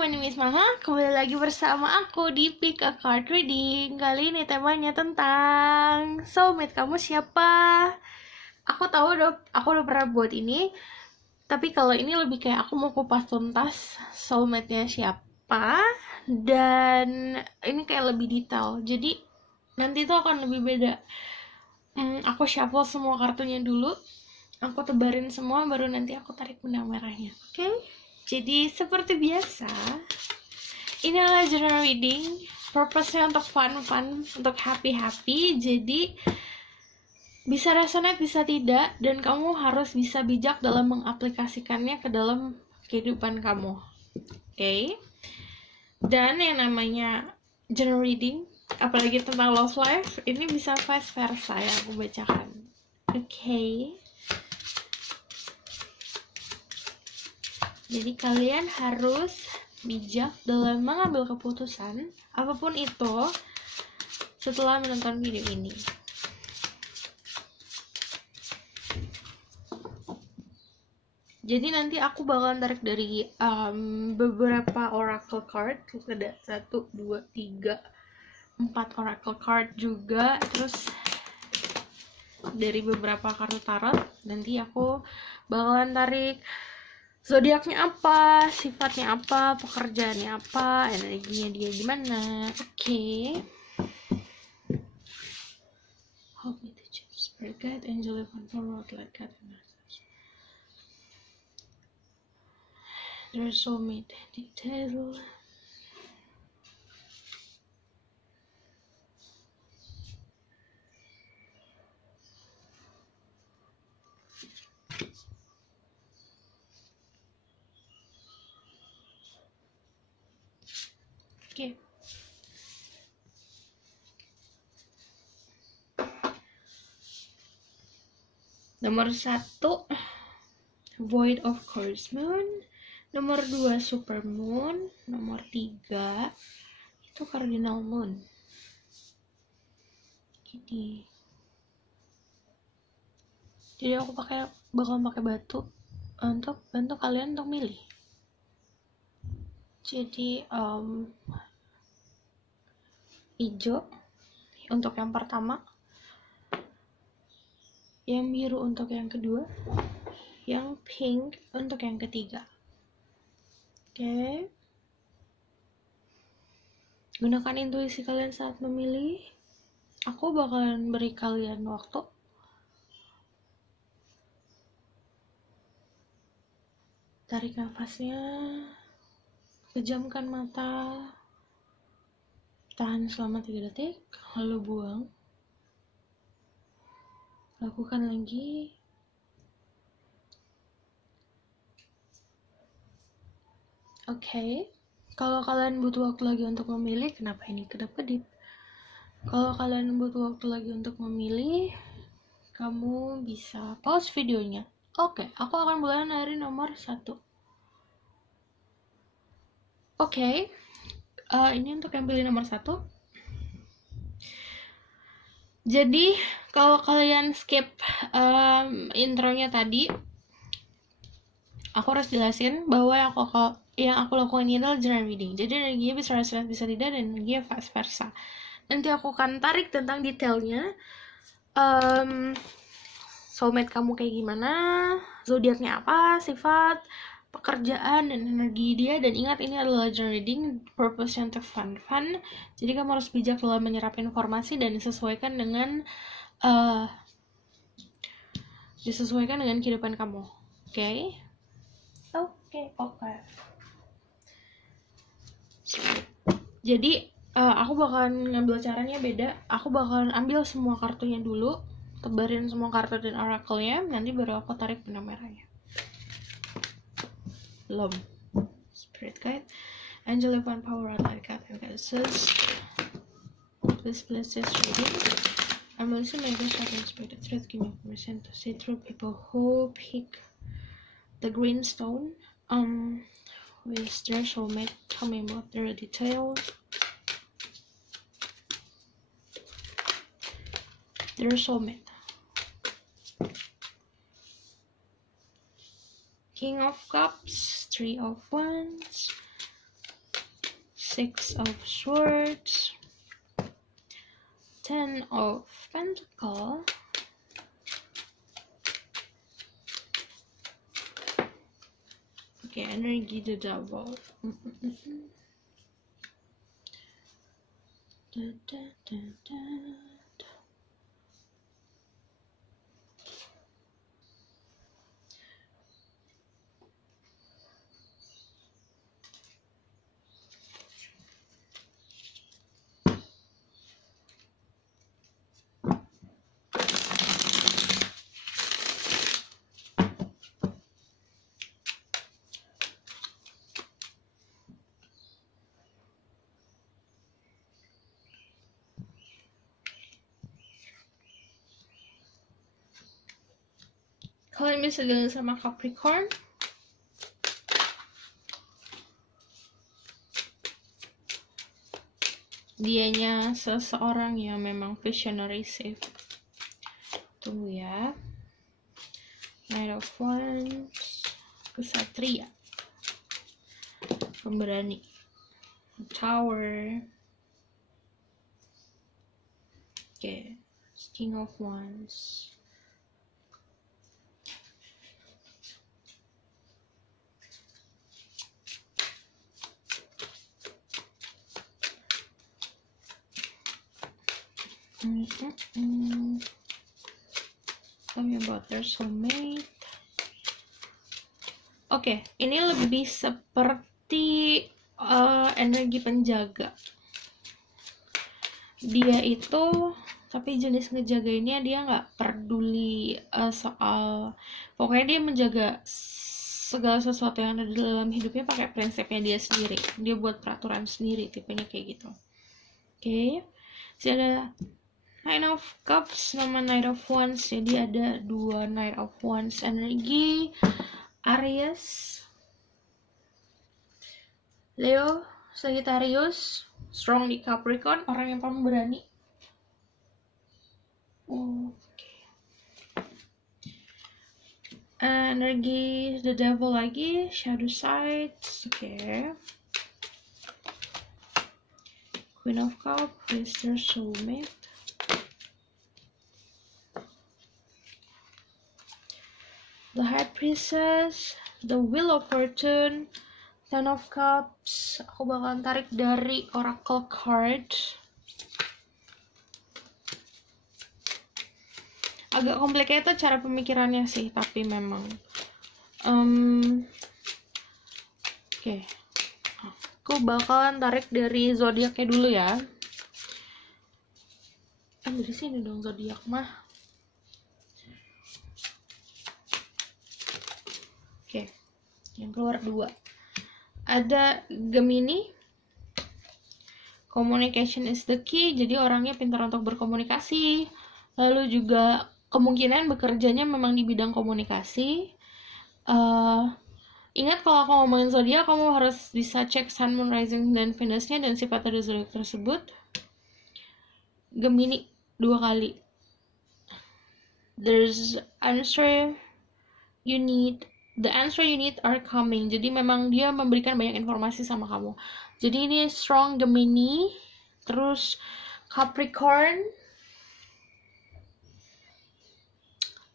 my name is Maha. Kembali lagi bersama aku di Pick a Card Reading. Kali ini temanya tentang soulmate kamu siapa. Aku tahu aku udah pernah buat ini, tapi kalau ini lebih kayak aku mau kupas tuntas soulmate-nya siapa. Dan ini kayak lebih detail, jadi nanti itu akan lebih beda. Aku shuffle semua kartunya dulu, aku tebarin semua, baru nanti aku tarik benang merahnya. Oke? Jadi seperti biasa, ini adalah general reading, purpose-nya untuk fun, untuk happy. Jadi bisa resonate, bisa tidak, dan kamu harus bisa bijak dalam mengaplikasikannya ke dalam kehidupan kamu. Oke? Dan yang namanya general reading, apalagi tentang love life, ini bisa vice versa yang aku bacakan. Oke? Jadi kalian harus bijak dalam mengambil keputusan apapun itu setelah menonton video ini. Jadi nanti aku bakalan tarik dari beberapa oracle card. Ada 1, 2, 3, 4 oracle card juga. Terus dari beberapa kartu tarot nanti aku bakalan tarik zodiaknya apa, sifatnya apa, pekerjaannya apa, energinya dia gimana. Oke. Help me to choose spirit guide, angel of forward like God and others. There's so many details. Oke. Nomor 1, Void of Course Moon. Nomor 2, Super Moon. Nomor 3 itu Cardinal Moon. Gini. Jadi aku bakal pakai batu untuk bantu kalian untuk milih. Jadi hijau untuk yang pertama, yang biru untuk yang kedua, yang pink untuk yang ketiga. Oke. Gunakan intuisi kalian saat memilih. Aku bakalan beri kalian waktu. Tarik nafasnya, pejamkan mata, tahan selama 3 detik, lalu buang. Lakukan lagi. Oke. Kalau kalian butuh waktu lagi untuk memilih, kenapa ini kedap-kedip? Kalau kalian butuh waktu lagi untuk memilih, kamu bisa pause videonya. Oke, aku akan mulai dari nomor 1. Oke, ini untuk yang pilih nomor 1. Jadi, kalau kalian skip intronya tadi, aku harus jelasin bahwa yang aku lakukan ini adalah general reading. Jadi energinya bisa resonate, bisa tidak, dan energinya vice versa. Nanti aku akan tarik tentang detailnya. Soulmate kamu kayak gimana, zodiaknya apa, sifat, pekerjaan, dan energi dia. Dan ingat, ini adalah general reading, purpose-nya untuk fun. Jadi kamu harus bijak dalam menyerap informasi dan disesuaikan dengan kehidupan kamu. Oke. Jadi aku bakalan ngambil caranya beda. Aku bakalan ambil semua kartunya dulu, tebarin semua kartu dan oracle-nya, nanti baru aku tarik benang merahnya. Lom, spirit guide, angel of power, like God and goddesses. Please bless this reading. I'm also making sure that spirit truth give me permission to see through people who pick the green stone. With their soulmate, tell me about their details. Their soulmate. King of Cups, 3 of Wands, Six of Swords, Ten of Pentacles, okay, energy the Devil. Kalian bisa jalan sama Capricorn. Dianya seseorang yang memang visionary sih. Tunggu ya. Knight of Wands, Kesatria, Pemberani, Tower, okay, King of Wands. Tell me about their soulmate. Oke, ini lebih seperti energi penjaga. Dia itu, tapi jenis ngejaga ini dia nggak peduli soal, pokoknya dia menjaga segala sesuatu yang ada di dalam hidupnya pakai prinsipnya dia sendiri. Dia buat peraturan sendiri, tipenya kayak gitu. Oke, jadi ada Nine of Cups sama Knight of Wands. Jadi ada dua Knight of Wands energi. Aries, Leo, Sagittarius, strong di Capricorn, orang yang paling berani. Oke. Energi The Devil lagi, Shadow Sides. Oke. Queen of Cups, is their soulmate. The High Priestess, The Wheel of Fortune, Ten of Cups. Aku bakalan tarik dari Oracle card. Agak complicated cara pemikirannya sih, tapi memang oke. Aku bakalan tarik dari zodiaknya dulu ya. Dari sini dong zodiak mah. Oke, yang keluar dua. Ada Gemini. Communication is the key. Jadi orangnya pintar untuk berkomunikasi. Lalu juga kemungkinan bekerjanya memang di bidang komunikasi. Ingat kalau aku ngomongin zodiak, kamu harus bisa cek Sun, Moon, Rising, dan Venusnya dan sifat dari zodiak tersebut. Gemini 2 kali. There's answer you need. The answer you need are coming. Jadi memang dia memberikan banyak informasi sama kamu. Jadi ini strong Gemini, terus Capricorn.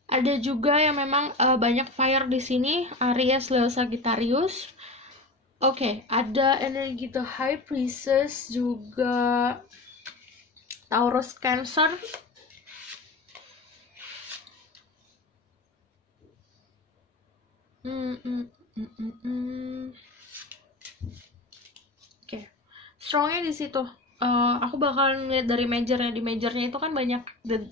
Ada juga yang memang banyak fire di sini, Aries, Leo, Sagittarius. Oke, ada energi The High Priestess juga, Taurus, Cancer. Oke, strongnya di situ. Aku bakal ngeliat dari majornya. Di majornya itu kan banyak,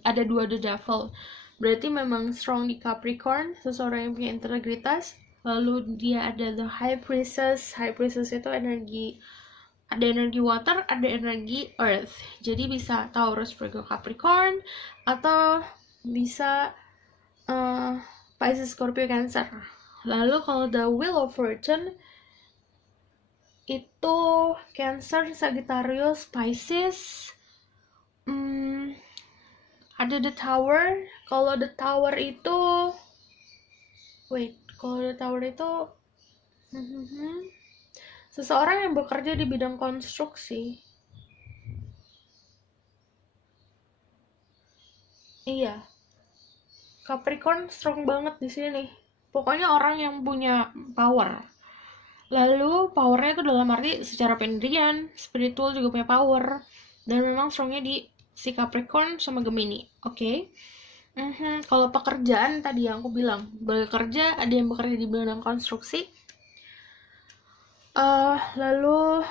ada 2 The Devil. Berarti memang strong di Capricorn, seseorang yang punya integritas. Lalu dia ada The High Priestess. High Priestess itu energi, ada energi water, ada energi earth. Jadi bisa Taurus, Virgo, Capricorn, atau bisa Pisces, Scorpio, Cancer. Lalu kalau The Wheel of Fortune itu Cancer, Sagittarius, Pisces. Ada The Tower. Kalau The Tower itu kalau The Tower itu Seseorang yang bekerja di bidang konstruksi. Iya, Capricorn strong banget di sini. Pokoknya orang yang punya power. Lalu powernya itu dalam arti secara pendirian, spiritual juga punya power. Dan memang strongnya di si Capricorn sama Gemini. Oke. Kalau pekerjaan tadi yang aku bilang, bekerja, ada yang bekerja di bidang konstruksi. Lalu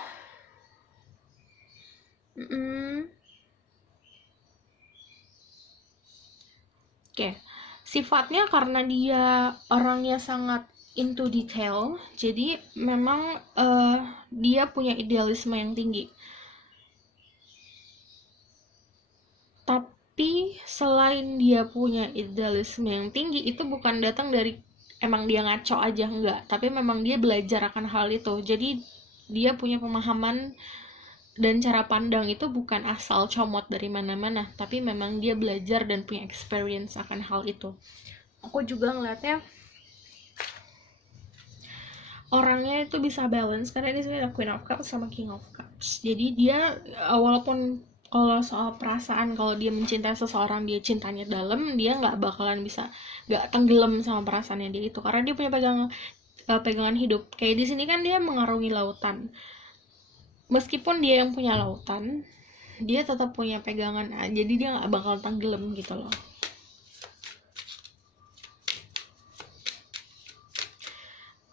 Oke, sifatnya karena dia orangnya sangat into detail, jadi memang dia punya idealisme yang tinggi. Tapi selain dia punya idealisme yang tinggi, itu bukan datang dari emang dia ngaco aja, enggak. Tapi memang dia belajar akan hal itu. Jadi dia punya pemahaman dan cara pandang itu bukan asal comot dari mana-mana, tapi memang dia belajar dan punya experience akan hal itu. Aku juga ngeliatnya orangnya itu bisa balance, karena di sini ada Queen of Cups sama King of Cups. Jadi dia walaupun kalau soal perasaan, kalau dia mencintai seseorang, dia cintanya dalam, dia nggak bakalan bisa nggak tenggelam sama perasaannya dia itu, karena dia punya pegangan hidup. Kayak di sini kan dia mengarungi lautan. Meskipun dia yang punya lautan, dia tetap punya pegangan, jadi dia nggak bakal tenggelam gitu loh.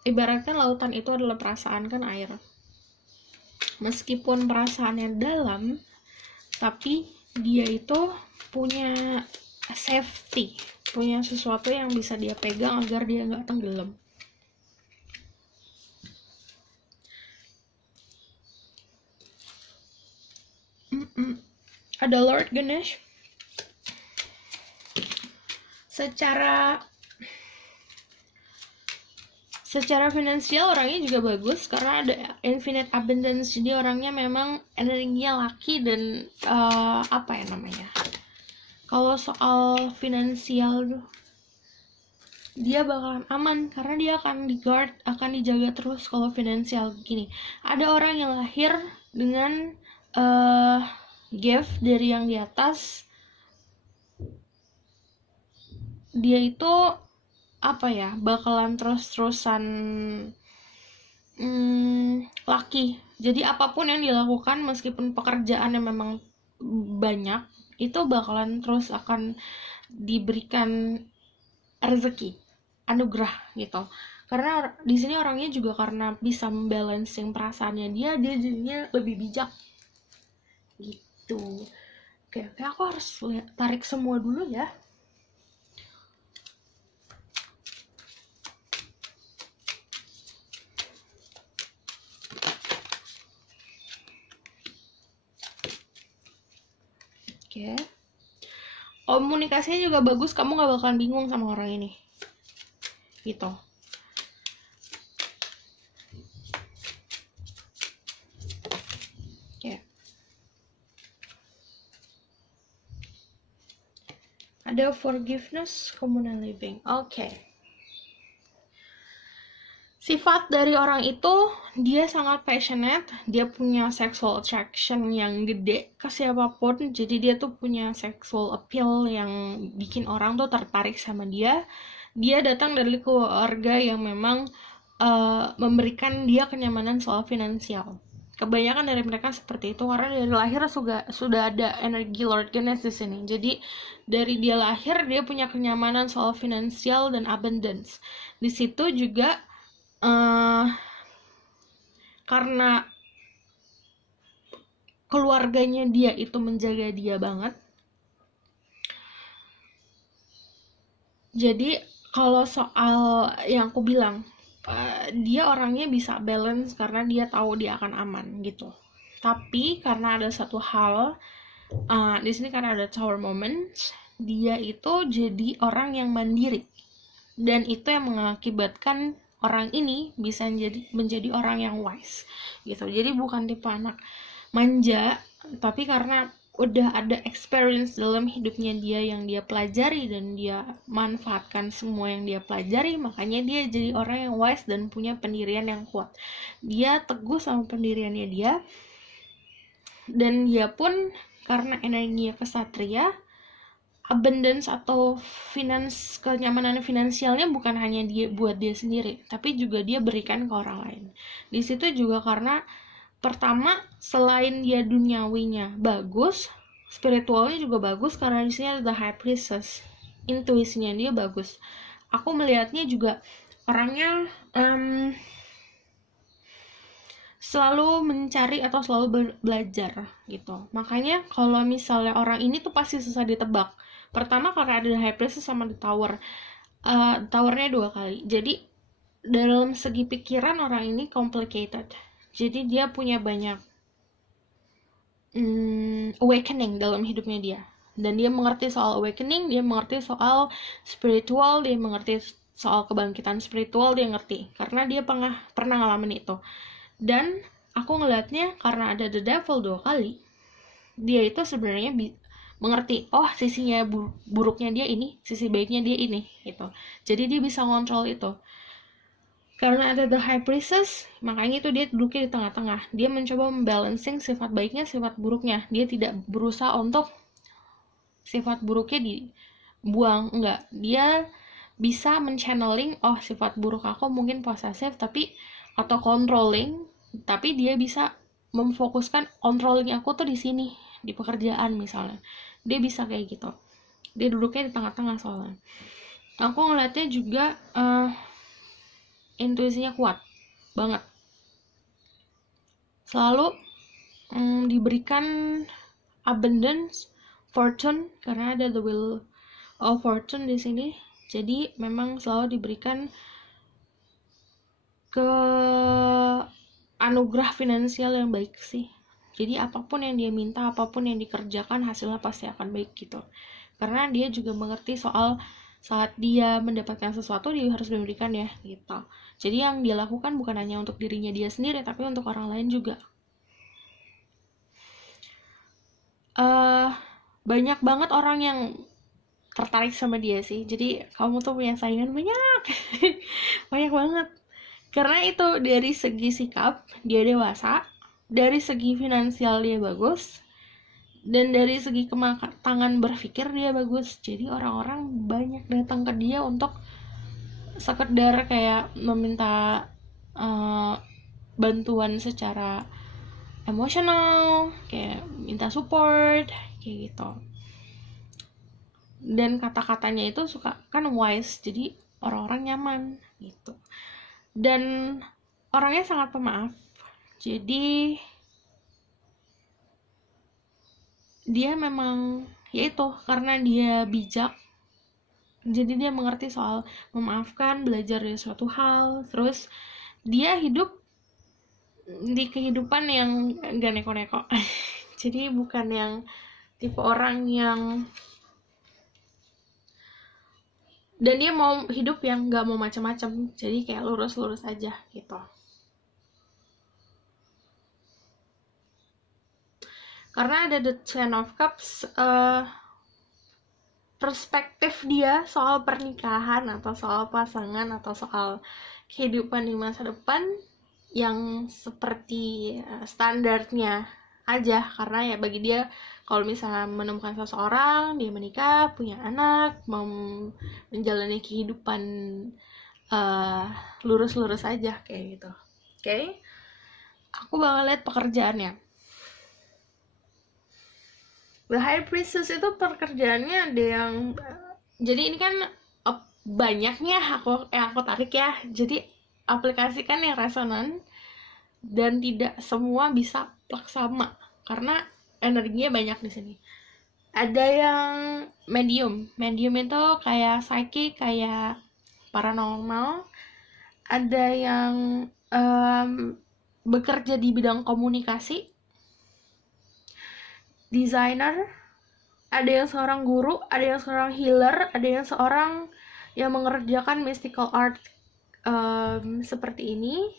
Ibaratkan lautan itu adalah perasaan, kan air. Meskipun perasaannya dalam, tapi dia itu punya safety, punya sesuatu yang bisa dia pegang agar dia nggak tenggelam. Ada Lord Ganesh. Secara finansial orangnya juga bagus karena ada infinite abundance, jadi orangnya memang energinya laki dan apa ya namanya, kalau soal finansial dia bakalan aman karena dia akan di guard, akan dijaga terus. Kalau finansial gini, ada orang yang lahir dengan gift dari yang di atas, dia itu apa ya, bakalan terus-terusan laki. Jadi apapun yang dilakukan, meskipun pekerjaannya memang banyak, itu bakalan terus akan diberikan rezeki, anugerah gitu. Karena di sini orangnya juga karena bisa membalancing perasaannya dia jadinya lebih bijak gitu. Oke, aku harus tarik semua dulu ya. Oke. Komunikasinya juga bagus, kamu gak bakalan bingung sama orang ini gitu. Ada forgiveness, communal living. Oke. Sifat dari orang itu, dia sangat passionate, dia punya sexual attraction yang gede ke siapapun, jadi dia tuh punya sexual appeal yang bikin orang tuh tertarik sama dia. Dia datang dari keluarga yang memang memberikan dia kenyamanan soal finansial. Kebanyakan dari mereka seperti itu karena dari lahir sudah ada energi Lord Ganesh di sini. Jadi dari dia lahir dia punya kenyamanan soal finansial dan abundance. Di situ juga karena keluarganya dia itu menjaga dia banget. Jadi kalau soal yang aku bilang, dia orangnya bisa balance karena dia tahu dia akan aman gitu. Tapi karena ada satu hal di sini, karena ada Tower Moments, dia itu jadi orang yang mandiri, dan itu yang mengakibatkan orang ini bisa menjadi orang yang wise gitu. Jadi bukan tipe anak manja, tapi karena udah ada experience dalam hidupnya dia yang dia pelajari dan dia manfaatkan semua yang dia pelajari, makanya dia jadi orang yang wise dan punya pendirian yang kuat. Dia teguh sama pendiriannya dia, dan dia pun karena energinya kesatria, abundance atau kenyamanan finansialnya bukan hanya dia buat dia sendiri, tapi juga dia berikan ke orang lain. Di situ juga karena pertama, selain dia duniawinya bagus, spiritualnya juga bagus karena di sini ada the high priestess. Intuisinya dia bagus. Aku melihatnya juga orangnya selalu mencari atau selalu belajar gitu. Makanya kalau misalnya orang ini tuh pasti susah ditebak. Pertama karena ada the high priestess sama the tower. Towernya 2 kali. Jadi dalam segi pikiran orang ini complicated. Jadi dia punya banyak awakening dalam hidupnya dia. Dan dia mengerti soal awakening, dia mengerti soal spiritual, dia mengerti soal kebangkitan spiritual, dia ngerti. Karena dia pernah ngalamin itu. Dan aku ngelihatnya karena ada the devil 2 kali, dia itu sebenarnya mengerti, oh sisinya buruknya dia ini, sisi baiknya dia ini gitu. Jadi dia bisa ngontrol itu. Karena ada the high priestess, makanya itu dia duduknya di tengah-tengah. Dia mencoba membalancing sifat baiknya, sifat buruknya. Dia tidak berusaha untuk sifat buruknya dibuang, enggak. Dia bisa men-channeling, oh sifat buruk aku mungkin posesif atau controlling, tapi dia bisa memfokuskan controlling aku tuh di sini, di pekerjaan misalnya. Dia bisa kayak gitu. Dia duduknya di tengah-tengah soalnya. Aku ngeliatnya juga intuisinya kuat banget, selalu diberikan abundance, fortune, karena ada the wheel of fortune di sini. Jadi memang selalu diberikan ke anugerah finansial yang baik sih. Jadi apapun yang dia minta, apapun yang dikerjakan, hasilnya pasti akan baik gitu. Karena dia juga mengerti soal saat dia mendapatkan sesuatu, dia harus memberikan ya gitu. Jadi yang dia lakukan bukan hanya untuk dirinya dia sendiri, tapi untuk orang lain juga. Banyak banget orang yang tertarik sama dia sih. Jadi kamu tuh punya saingan banyak. Banyak banget. Karena itu dari segi sikap dia dewasa, dari segi finansial dia bagus, dan dari segi kematangan berpikir dia bagus. Jadi orang-orang banyak datang ke dia untuk sekedar kayak meminta bantuan secara emosional, kayak minta support, kayak gitu. Dan kata-katanya itu suka kan wise, jadi orang-orang nyaman gitu. Dan orangnya sangat pemaaf. Jadi dia memang yaitu karena dia bijak, jadi dia mengerti soal memaafkan, belajar dari suatu hal. Terus dia hidup di kehidupan yang gak neko-neko. Jadi bukan yang tipe orang yang, dan dia mau hidup yang gak mau macam-macam, jadi kayak lurus-lurus aja gitu. Karena ada the Ten of Cups, perspektif dia soal pernikahan atau soal pasangan atau soal kehidupan di masa depan yang seperti standarnya aja. Karena ya bagi dia, kalau misalnya menemukan seseorang, dia menikah, punya anak, mau menjalani kehidupan lurus-lurus aja kayak gitu. Oke? Aku bakal lihat pekerjaannya. The High Priestess itu pekerjaannya ada yang, jadi ini kan banyaknya aku tarik ya. Jadi aplikasikan yang resonan dan tidak semua bisa plak sama karena energinya banyak di sini. Ada yang medium itu kayak psychic, kayak paranormal. Ada yang bekerja di bidang komunikasi, designer, ada yang seorang guru, ada yang seorang healer, ada yang seorang yang mengerjakan mystical art seperti ini.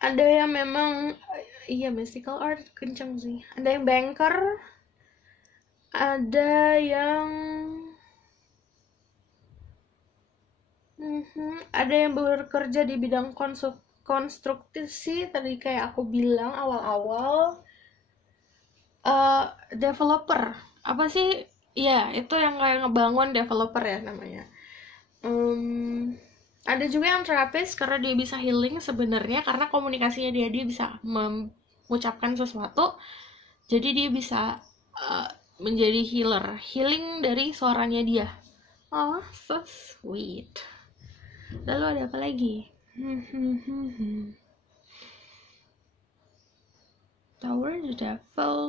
Ada yang memang iya mystical art kenceng sih. Ada yang banker, ada yang ada yang bekerja di bidang konstruksi tadi kayak aku bilang awal-awal. Developer apa sih ya itu yang kayak ngebangun developer ya namanya. Ada juga yang terapis karena dia bisa healing sebenarnya karena komunikasinya dia bisa mengucapkan sesuatu jadi dia bisa menjadi healing dari suaranya dia. Oh so sweet. Lalu ada apa lagi? Tower the Devil,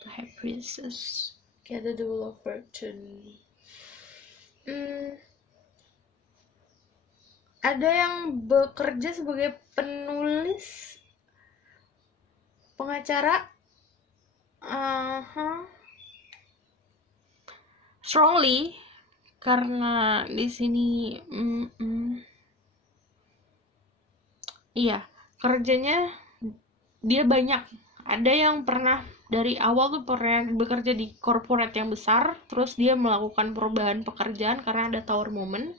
the High Priestess, get the Duel of Fortune. Ada yang bekerja sebagai penulis, pengacara, strongly karena di sini iya kerjanya dia banyak. Ada yang pernah dari awal tuh pernah bekerja di corporate yang besar, terus dia melakukan perubahan pekerjaan karena ada tower moment.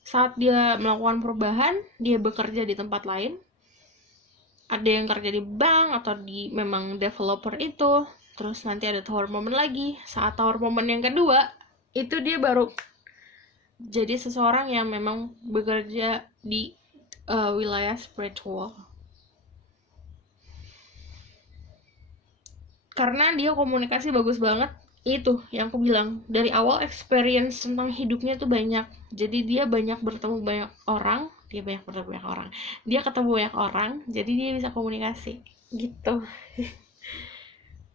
Saat dia melakukan perubahan, dia bekerja di tempat lain. Ada yang kerja di bank atau di memang developer itu. Terus nanti ada tower moment lagi. Saat tower moment yang kedua, itu dia baru jadi seseorang yang memang bekerja di wilayah spiritual. Karena dia komunikasi bagus banget. Itu yang aku bilang dari awal experience tentang hidupnya tuh banyak, jadi dia banyak bertemu banyak orang, dia ketemu banyak orang, jadi dia bisa komunikasi gitu.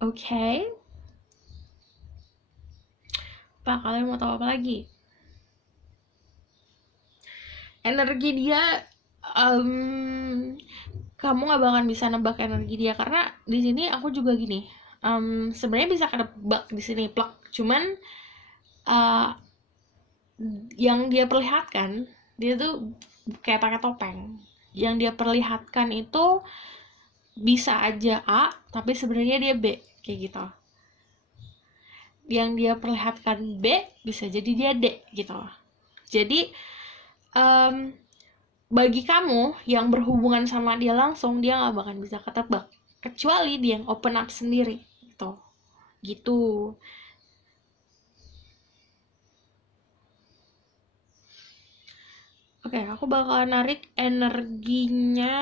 Oke. Pak, kalian mau tahu apa lagi? Energi dia kamu nggak bakalan bisa nebak energi dia karena di sini aku juga gini. Sebenarnya bisa kedebak di sini plak, cuman yang dia perlihatkan dia tuh kayak pakai topeng. Yang dia perlihatkan itu bisa aja A tapi sebenarnya dia B kayak gitu. Yang dia perlihatkan B bisa jadi dia D gitu. Jadi bagi kamu yang berhubungan sama dia langsung, dia nggak bakal bisa ketebak kecuali dia yang open up sendiri gitu. Oke, aku bakal narik energinya.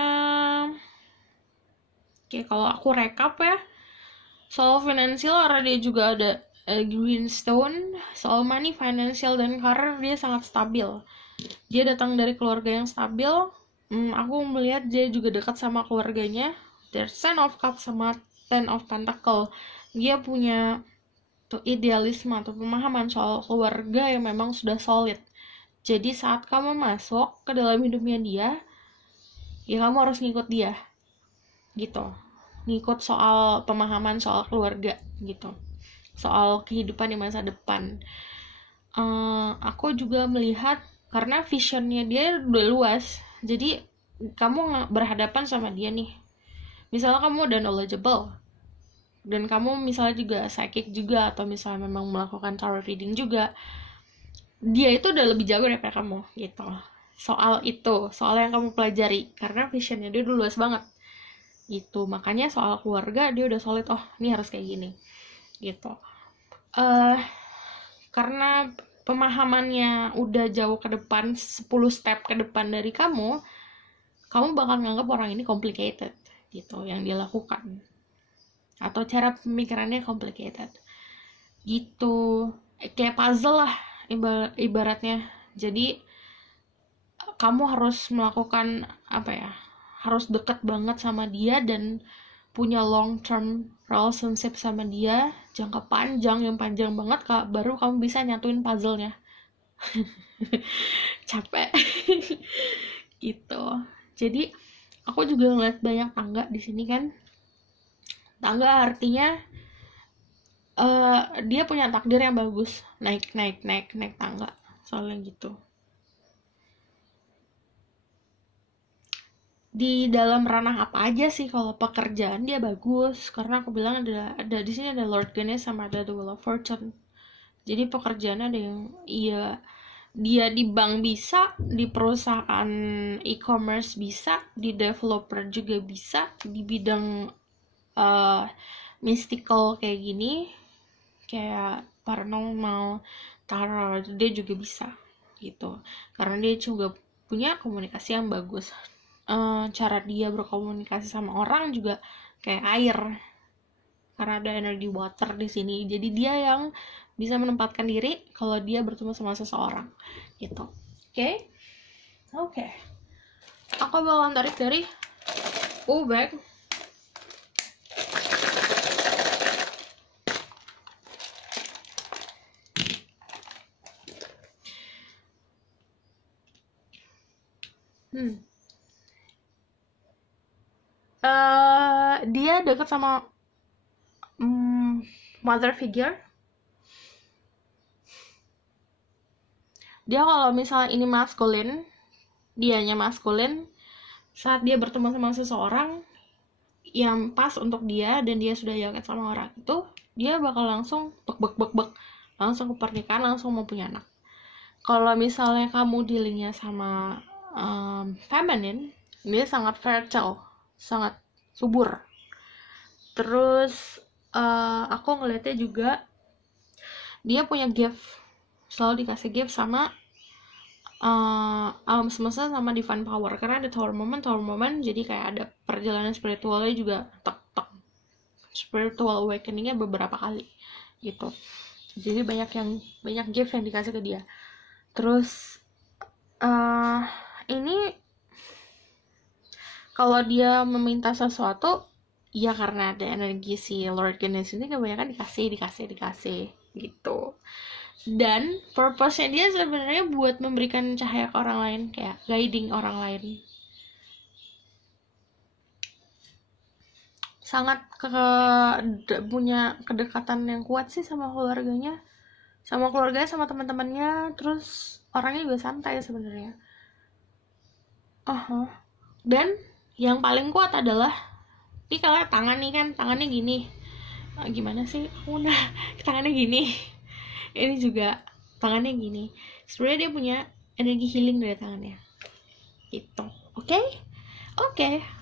Oke, kalau aku rekap ya, soal finansial karena dia juga ada Greenstone, soal money, financial, dan karir dia sangat stabil. Dia datang dari keluarga yang stabil. Aku melihat dia juga dekat sama keluarganya. There's Ten of Cups sama Ten of Pentacle. Dia punya tuh idealisme atau pemahaman soal keluarga yang memang sudah solid. Jadi saat kamu masuk ke dalam hidupnya dia, ya kamu harus ngikut dia gitu, ngikut soal pemahaman soal keluarga gitu, soal kehidupan di masa depan. Aku juga melihat karena visionnya dia udah luas, jadi kamu berhadapan sama dia nih, misalnya kamu udah knowledgeable dan kamu misalnya juga psychic juga atau misalnya memang melakukan tarot reading juga, dia itu udah lebih jago daripada kamu gitu soal yang kamu pelajari karena visionnya dia udah luas banget gitu. Makanya soal keluarga dia udah solid, oh ini harus kayak gini gitu. Karena pemahamannya udah jauh ke depan, 10 step ke depan dari kamu bakal nganggap orang ini complicated gitu yang dia lakukan, atau cara pemikirannya complicated gitu, kayak puzzle lah ibaratnya. Jadi kamu harus melakukan harus deket banget sama dia dan punya long term relationship sama dia, jangka panjang yang panjang banget baru kamu bisa nyatuin puzzle-nya. Capek. Gitu. Jadi aku juga ngeliat banyak tangga di sini kan. Tangga artinya dia punya takdir yang bagus, naik tangga soalnya gitu. di dalam ranah apa aja sih. Kalau pekerjaan dia bagus, karena aku bilang ada di sini ada Lord Ganesh sama ada The Wheel of Fortune. Jadi pekerjaan ada yang iya, dia di bank bisa, di perusahaan e-commerce bisa, di developer juga bisa, di bidang mystical kayak gini, kayak paranormal, tarot, dia juga bisa gitu. Karena dia juga punya komunikasi yang bagus. Cara dia berkomunikasi sama orang juga kayak air, karena ada energi water di sini. Jadi dia yang bisa menempatkan diri kalau dia bertemu sama seseorang gitu. Oke. Aku bakalan tarik dari bag. Dia deket sama mother figure. Dia kalau misalnya ini maskulin, dianya maskulin, saat dia bertemu sama seseorang yang pas untuk dia dan dia sudah yakin sama orang itu, dia bakal langsung bek langsung ke pernikahan, langsung mau punya anak. Kalau misalnya kamu dealingnya sama feminine, dia sangat fertile, sangat subur. Terus aku ngeliatnya juga dia punya gift, selalu dikasih gift sama alam semesta sama divine power, karena ada tower moment, jadi kayak ada perjalanan spiritualnya juga, spiritual awakeningnya beberapa kali gitu. Jadi banyak gift yang dikasih ke dia. Terus ini kalau dia meminta sesuatu, ya karena ada energi si Lord Ganesh ini kebanyakan dikasih gitu. Dan purpose-nya dia sebenarnya buat memberikan cahaya ke orang lain, kayak guiding orang lain. Sangat punya kedekatan yang kuat sih sama keluarganya, sama teman-temannya. Terus orangnya juga santai sebenarnya. Dan yang paling kuat adalah ini, kalau tangan nih kan, tangannya gini. Gimana sih? Tangannya gini. Ini juga tangannya gini. Sebenarnya dia punya energi healing dari tangannya. Gitu. Oke?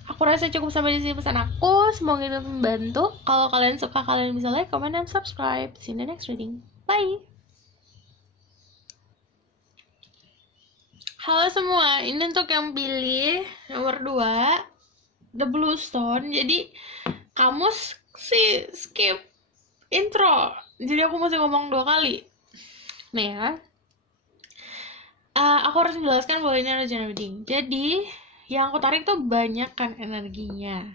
Aku rasa cukup sampai di sini pesan aku. Semoga itu membantu. Kalau kalian suka, kalian bisa like, comment, dan subscribe. See you in the next reading. Bye. Halo semua, ini untuk yang pilih nomor 2, The Blue Stone. Jadi kamu skip intro, jadi aku mesti ngomong 2 kali. Nih ya, aku harus menjelaskan bahwa ini adalah general reading. Jadi yang aku tarik tuh banyak kan energinya.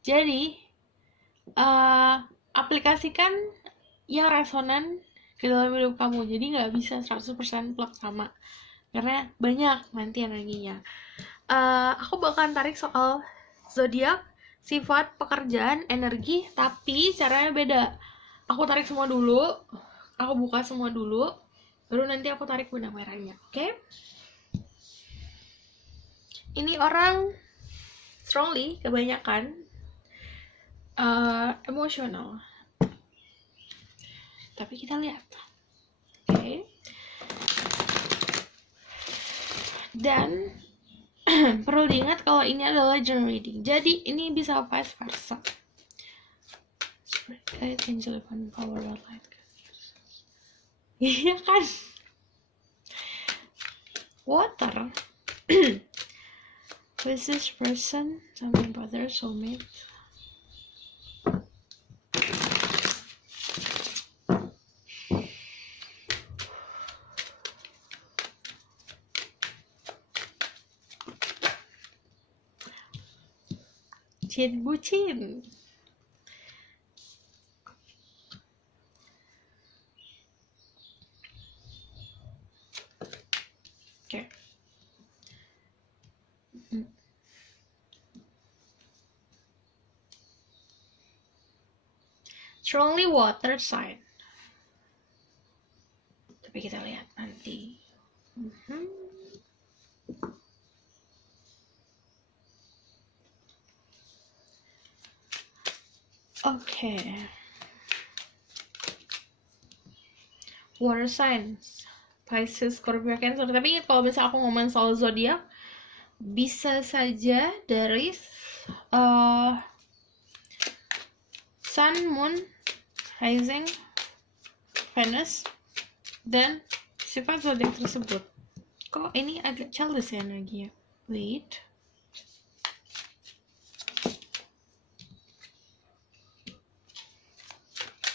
Jadi aplikasikan yang resonan ke dalam hidup kamu. Jadi nggak bisa 100% plug sama, karena banyak nanti energinya. Aku bakalan tarik soal zodiak, sifat, pekerjaan, energi, tapi caranya beda. Aku tarik semua dulu, aku buka semua dulu, baru nanti aku tarik benang merahnya. Oke? Ini orang strongly, kebanyakan emosional. Tapi kita lihat. Oke? Dan perlu diingat kalau ini adalah general reading, jadi ini bisa vice versa. Light, angel, power, light. Iya kan? Water. Who is this person? Something brother, soulmate. Cin bucin. Okay. Strongly water sign. Tapi kita lihat nanti. Oke. Water signs, Pisces, Scorpio, Cancer. Tapi kalau misalnya aku ngomong soal zodiak, bisa saja dari Sun, Moon, Rising, Venus, dan sifat zodiak tersebut. Kok ini agak childish ya Nagia? Wait.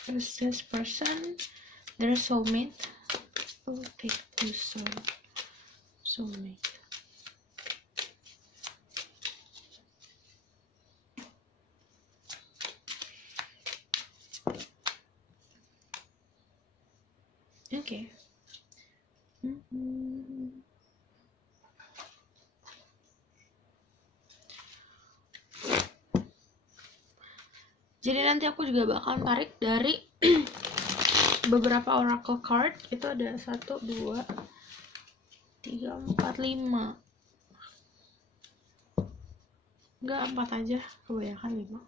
Who's this person? Their soulmate. Oh, take blue soulmate. Okay. Jadi nanti aku juga bakal tarik dari beberapa oracle card. Itu ada 1, 2, 3, 4, 5. Enggak, 4 aja, kebanyakan 5.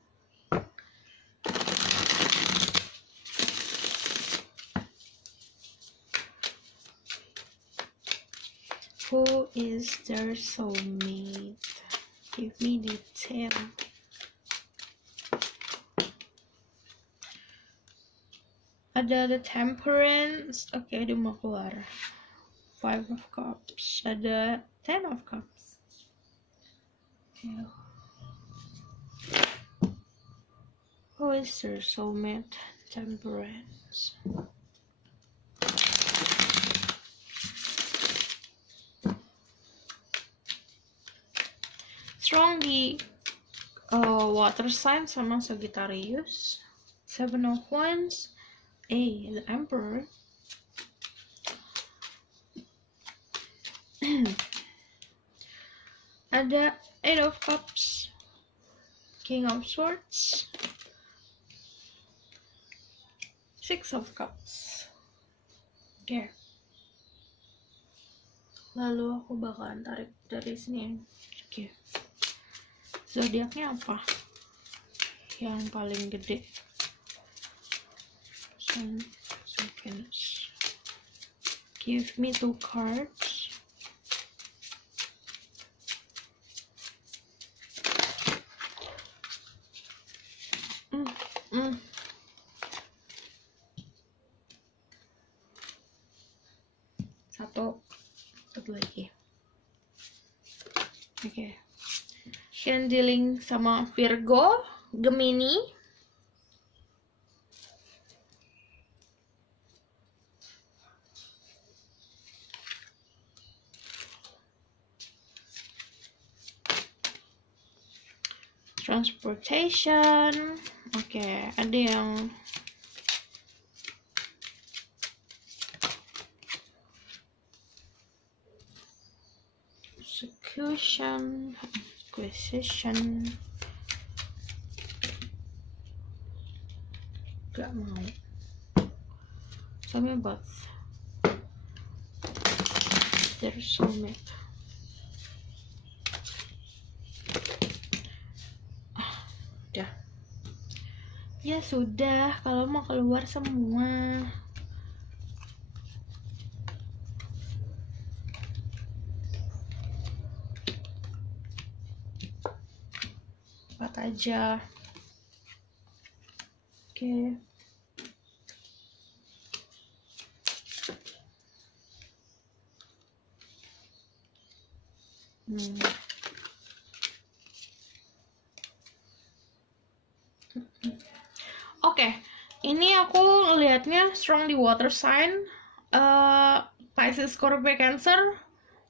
Who is their soulmate? Give me detail. Ada the Temperance. Oke, dia mau keluar. 5 of Cups. Ada 10 of Cups. Okay. Who is their soulmate? Temperance. Strong di water sign sama Sagittarius. 7 of Wands. The Emperor. Ada 8 of Cups, King of Swords, 6 of Cups. Oke. Lalu aku bakalan tarik dari sini. Oke. Zodiaknya apa? Yang paling gede. Venus. Give me 2 cards. Satu lagi. Oke. Kalian dealing sama Virgo, Gemini, transportation. Oke, ada yang acquisition. Gak mau. Tell me about their soulmate. Udah. Ya sudah, kalau mau keluar semua. Empat aja. Oke. Oke, ini aku lihatnya strong di water sign, Pisces, Scorpio, Cancer,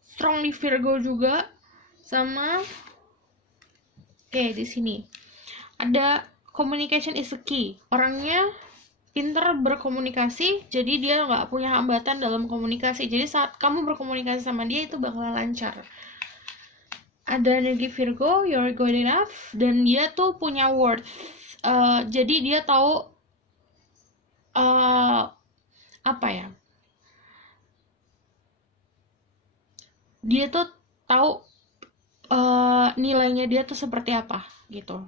strong di Virgo juga, sama di sini ada communication is the key. Orangnya pinter berkomunikasi, jadi dia nggak punya hambatan dalam komunikasi. Jadi saat kamu berkomunikasi sama dia itu bakal lancar. Ada energi Virgo, you're good enough, dan dia tuh punya worth. Jadi dia tahu apa ya? Dia tuh tahu nilainya dia tuh seperti apa gitu.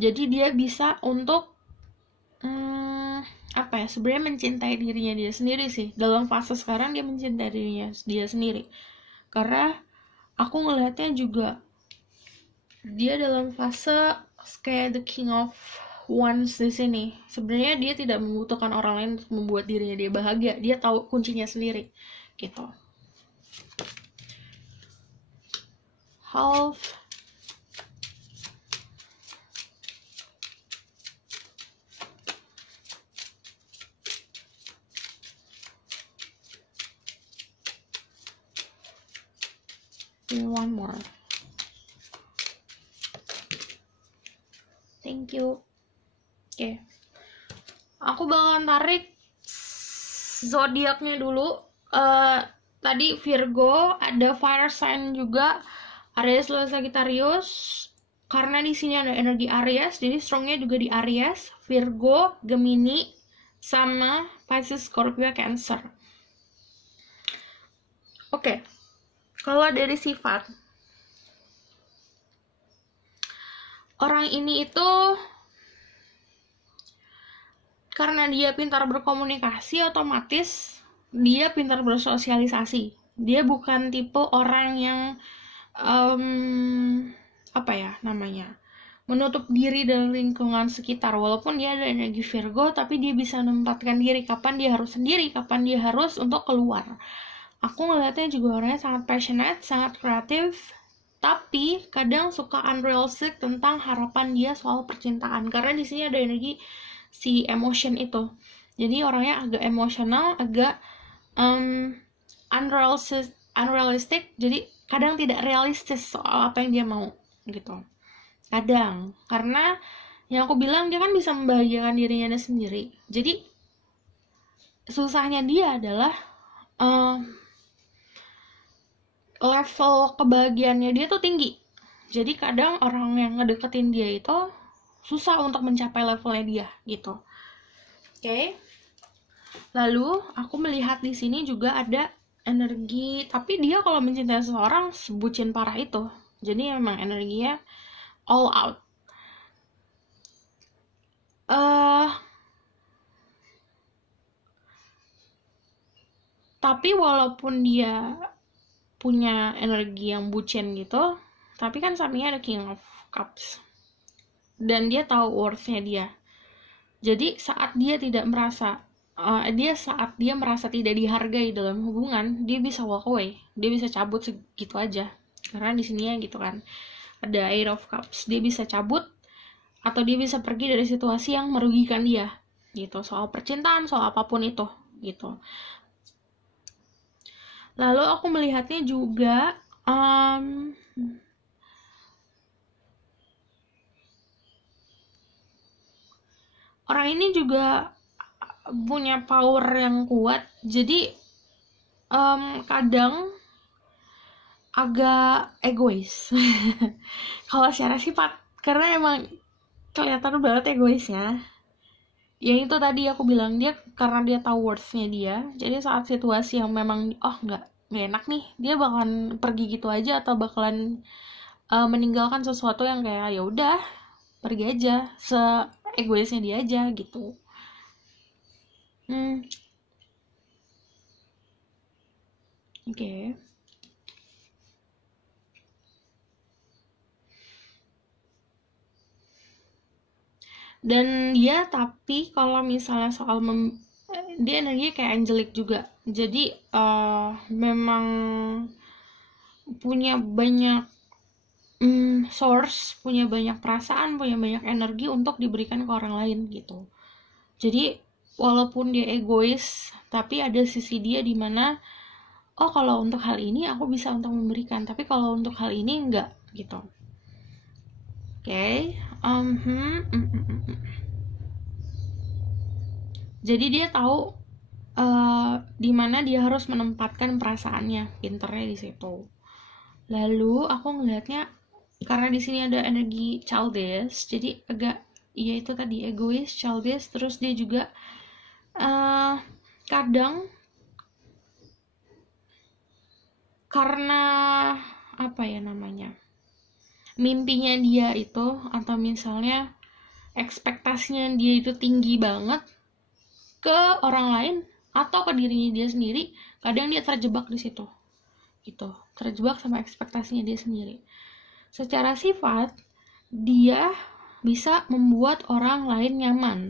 Jadi dia bisa untuk sebenarnya mencintai dirinya dia sendiri sih. Dalam fase sekarang dia mencintai dirinya dia sendiri. Karena aku ngelihatnya juga dia dalam fase kayak the king of wands di sini. Sebenarnya dia tidak membutuhkan orang lain untuk membuat dirinya dia bahagia. Dia tahu kuncinya sendiri, gitu. Half. One more. Thank you. Oke. Aku bakalan tarik zodiaknya dulu. Tadi Virgo, ada fire sign juga, Aries, Leo, Sagittarius. Karena di sini ada energi Aries, jadi strongnya juga di Aries, Virgo, Gemini, sama Pisces, Scorpio, Cancer. Oke. Kalau dari sifat, orang ini itu karena dia pintar berkomunikasi, otomatis dia pintar bersosialisasi. Dia bukan tipe orang yang menutup diri dari lingkungan sekitar. Walaupun dia ada energi Virgo, tapi dia bisa menempatkan diri kapan dia harus sendiri, kapan dia harus untuk keluar. Aku ngeliatnya juga orangnya sangat passionate, sangat kreatif, tapi kadang suka unrealistic tentang harapan dia soal percintaan. Karena di sini ada energi si emotion itu. Jadi orangnya agak emosional, agak unrealistic, jadi kadang tidak realistis soal apa yang dia mau, gitu. Kadang, karena yang aku bilang, dia kan bisa membahagiakan dirinya sendiri. Jadi susahnya dia adalah level kebahagiaannya dia tuh tinggi. Jadi kadang orang yang ngedeketin dia itu susah untuk mencapai levelnya dia, gitu. Oke. Lalu aku melihat di sini juga ada energi, tapi dia kalau mencintai seseorang sebucin parah itu. Jadi memang energinya all out. Tapi walaupun dia punya energi yang bucin gitu, tapi kan sampingnya ada King of Cups, dan dia tahu worth-nya dia. Jadi saat dia merasa tidak dihargai dalam hubungan, dia bisa walk away, dia bisa cabut segitu aja. Karena di sini ya gitu kan, ada Eight of Cups, dia bisa cabut atau dia bisa pergi dari situasi yang merugikan dia, gitu. Soal percintaan, soal apapun itu, gitu. Lalu aku melihatnya juga orang ini juga punya power yang kuat. Jadi kadang agak egois kalau secara sifat, karena emang kelihatan banget egoisnya. Yang itu tadi aku bilang, dia karena dia tahu worth-nya dia, jadi saat situasi yang memang nggak enak nih, dia bakalan pergi gitu aja, atau bakalan meninggalkan sesuatu yang kayak ya udah pergi aja, se-egoisnya dia aja gitu. Oke. Dan dia, tapi kalau misalnya soal dia energinya kayak angelic juga. Jadi memang punya banyak source, punya banyak perasaan, punya banyak energi untuk diberikan ke orang lain, gitu. Jadi walaupun dia egois, tapi ada sisi dia di mana kalau untuk hal ini aku bisa untuk memberikan, tapi kalau untuk hal ini enggak, gitu. Oke. Jadi dia tahu di mana dia harus menempatkan perasaannya, pinternya di situ. Lalu aku ngelihatnya, karena di sini ada energi childish, jadi agak itu tadi egois, childish, terus dia juga kadang karena mimpinya dia itu, atau misalnya ekspektasinya dia itu tinggi banget ke orang lain atau ke dirinya dia sendiri, kadang dia terjebak di situ gitu, terjebak sama ekspektasinya dia sendiri. Secara sifat, dia bisa membuat orang lain nyaman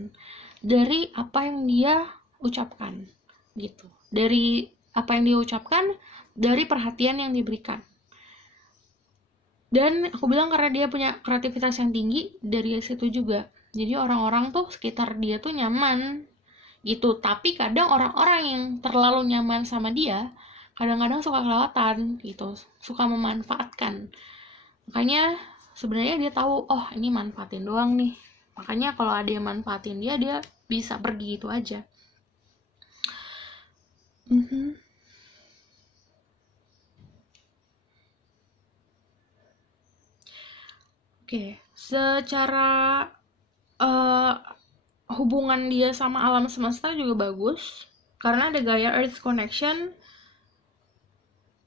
dari apa yang dia ucapkan gitu, dari apa yang dia ucapkan, dari perhatian yang diberikan. Dan aku bilang karena dia punya kreativitas yang tinggi, dari situ juga jadi orang-orang tuh sekitar dia tuh nyaman gitu. Tapi kadang orang-orang yang terlalu nyaman sama dia kadang-kadang suka kelewatan gitu, suka memanfaatkan. Makanya sebenarnya dia tahu, oh ini manfaatin doang nih, makanya kalau ada yang manfaatin dia, dia bisa pergi gitu aja. Oke, secara hubungan dia sama alam semesta juga bagus karena ada gaya Earth Connection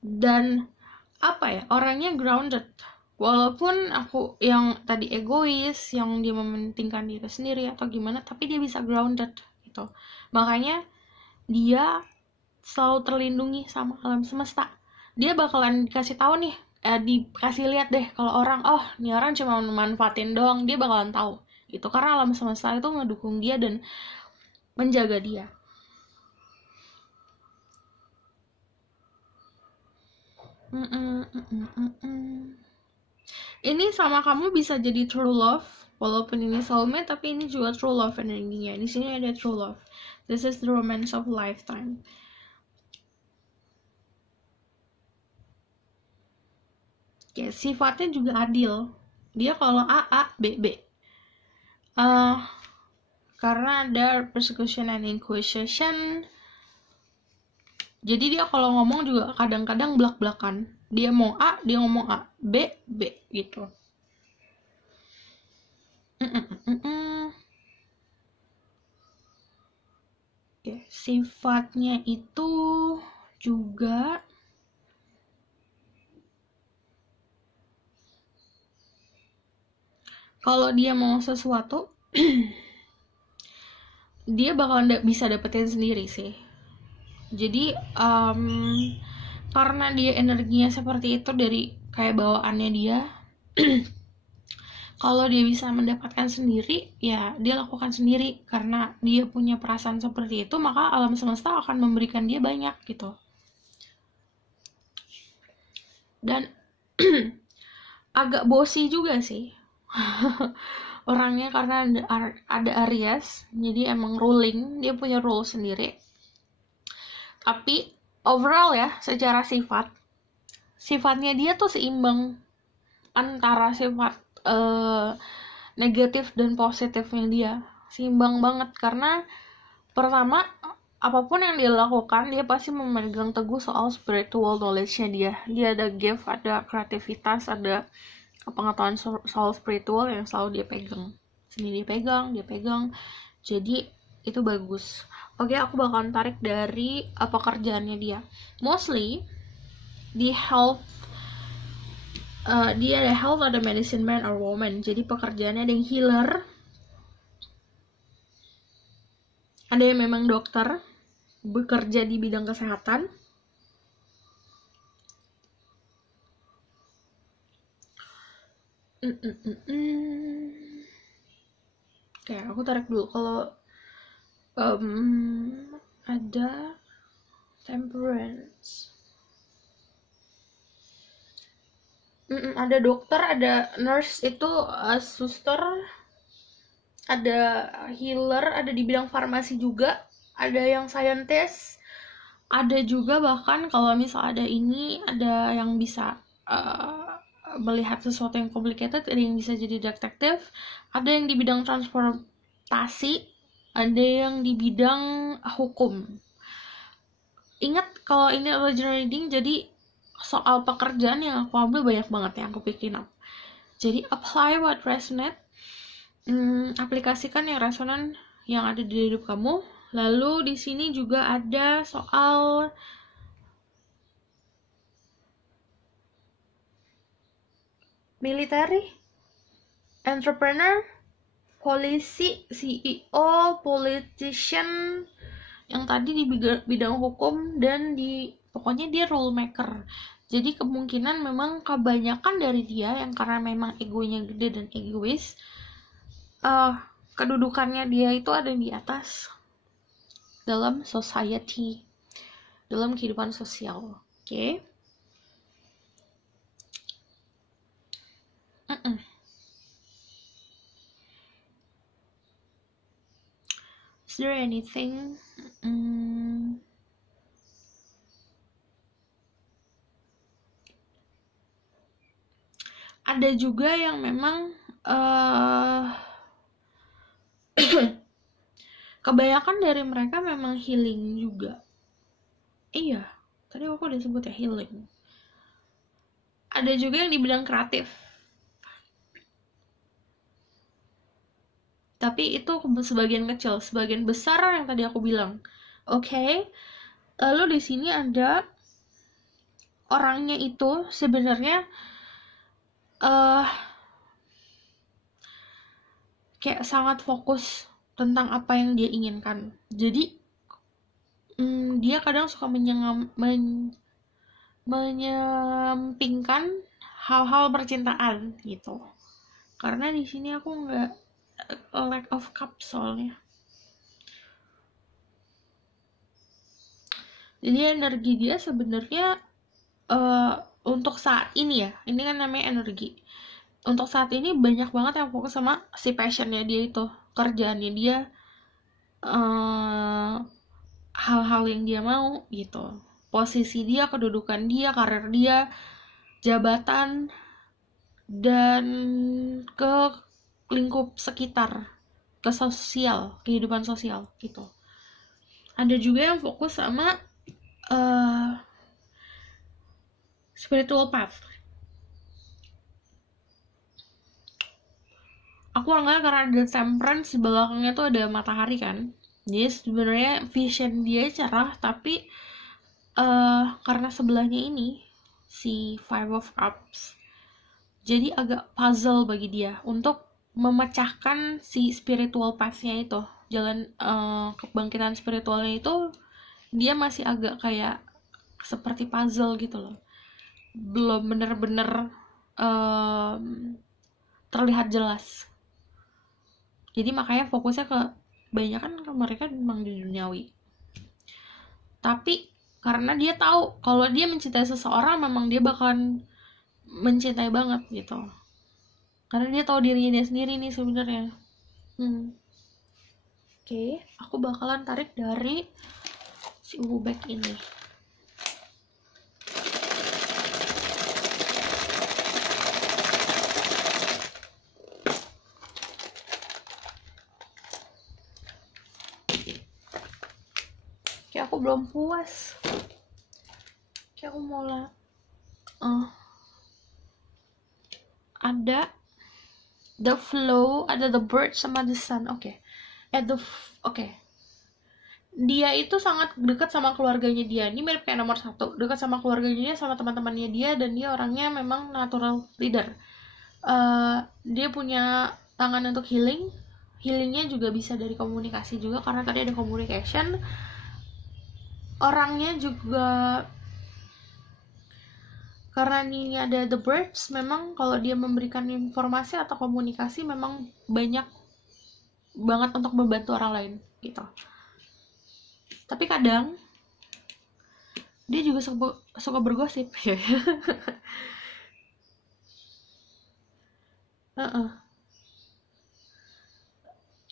dan apa ya, orangnya grounded. Walaupun aku yang tadi egois, yang dia mementingkan diri sendiri atau gimana, tapi dia bisa grounded gitu. Makanya dia selalu terlindungi sama alam semesta. Dia bakalan dikasih tahu nih, dikasih lihat deh kalau orang, oh ini orang cuma manfaatin doang, dia bakalan tahu gitu, karena alam semesta itu ngedukung dia dan menjaga dia. Ini sama kamu bisa jadi true love, walaupun ini soulmate, tapi ini juga true love energinya. Di sini ada true love. This is the romance of lifetime. Ya, sifatnya juga adil. Dia kalau A, A, B, B. Karena ada persecution and inquisition. Jadi dia kalau ngomong juga kadang-kadang belak-belakan. Dia mau A, dia ngomong A. B, B gitu. Oke, sifatnya itu juga kalau dia mau sesuatu dia bakal bisa dapetin sendiri sih. Jadi karena dia energinya seperti itu dari kayak bawaannya dia, kalau dia bisa mendapatkan sendiri, ya dia lakukan sendiri. Karena dia punya perasaan seperti itu, maka alam semesta akan memberikan dia banyak gitu. Dan agak bossy juga sih orangnya, karena ada Aries, jadi emang ruling, dia punya rule sendiri. Tapi overall ya, secara sifatnya dia tuh seimbang antara sifat negatif dan positifnya dia, seimbang banget. Karena pertama, apapun yang dia lakukan, dia pasti memegang teguh soal spiritual knowledge-nya dia ada gift, ada kreativitas, ada pengetahuan soal spiritual yang selalu dia pegang. Sini dia pegang. Jadi itu bagus. Oke, aku bakalan tarik dari pekerjaannya dia. Mostly di health, dia ada health, ada medicine man or woman. Jadi pekerjaannya ada yang healer, ada yang memang dokter, bekerja di bidang kesehatan. Oke, aku tarik dulu. Kalau ada temperance, ada dokter, ada nurse itu suster, ada healer, ada di bidang farmasi juga, ada yang scientist, ada juga bahkan kalau misal ada ini, ada yang bisa melihat sesuatu yang complicated, ada yang bisa jadi detektif, ada yang di bidang transportasi, ada yang di bidang hukum. Ingat kalau ini original reading, jadi soal pekerjaan yang aku ambil banyak banget yang aku pikirin up. Jadi apply what resonate, aplikasikan yang resonan yang ada di hidup kamu. Lalu di sini juga ada soal military, entrepreneur, polisi, CEO, politician, yang tadi di bidang hukum, dan pokoknya dia rule maker. Jadi kemungkinan memang kebanyakan dari dia yang karena memang egonya gede dan egois, kedudukannya dia itu ada di atas dalam society, dalam kehidupan sosial. Oke. Is there anything? Ada juga yang memang kebanyakan dari mereka memang healing juga. Iya, tadi aku udah sebut ya, healing. Ada juga yang di bidang kreatif, tapi itu sebagian kecil. Sebagian besar yang tadi aku bilang. Oke. Lalu di sini ada orangnya itu sebenarnya kayak sangat fokus tentang apa yang dia inginkan. Jadi dia kadang suka menyampingkan hal-hal percintaan gitu. Karena di sini aku nggak lack of cups soalnya. Jadi energi dia sebenarnya untuk saat ini ya, ini kan namanya energi. Untuk saat ini banyak banget yang fokus sama si passionnya dia itu, kerjaannya dia, hal-hal yang dia mau gitu, posisi dia, kedudukan dia, karir dia, jabatan, dan ke lingkup sekitar, ke sosial, kehidupan sosial gitu. Ada juga yang fokus sama spiritual path. Aku orangnya karena ada temperance, di belakangnya tuh ada matahari kan, jadi sebenarnya vision dia cerah, tapi karena sebelahnya ini si Five of Cups, jadi agak puzzle bagi dia untuk memecahkan si spiritual path-nya itu, jalan kebangkitan spiritualnya itu. Dia masih agak kayak seperti puzzle gitu loh, belum bener-bener terlihat jelas. Jadi makanya fokusnya ke banyak kan mereka memang di duniawi. Tapi karena dia tahu kalau dia mencintai seseorang, memang dia bakalan mencintai banget gitu. Karena dia tahu dirinya dia sendiri nih sebenarnya. Oke, aku bakalan tarik dari si ubu bag ini. Kayak aku belum puas. Kayak aku mau lah. Ada the flow, ada the bird sama the sun. Oke. Dia itu sangat dekat sama keluarganya dia. Ini mirip kayak nomor 1. Dekat sama keluarganya, sama teman-temannya dia, dan dia orangnya memang natural leader. Dia punya tangan untuk healing. Healingnya juga bisa dari komunikasi juga, karena tadi ada communication. Orangnya juga, karena ini ada the birds, memang kalau dia memberikan informasi atau komunikasi memang banyak banget untuk membantu orang lain gitu. Tapi kadang dia juga suka bergosip.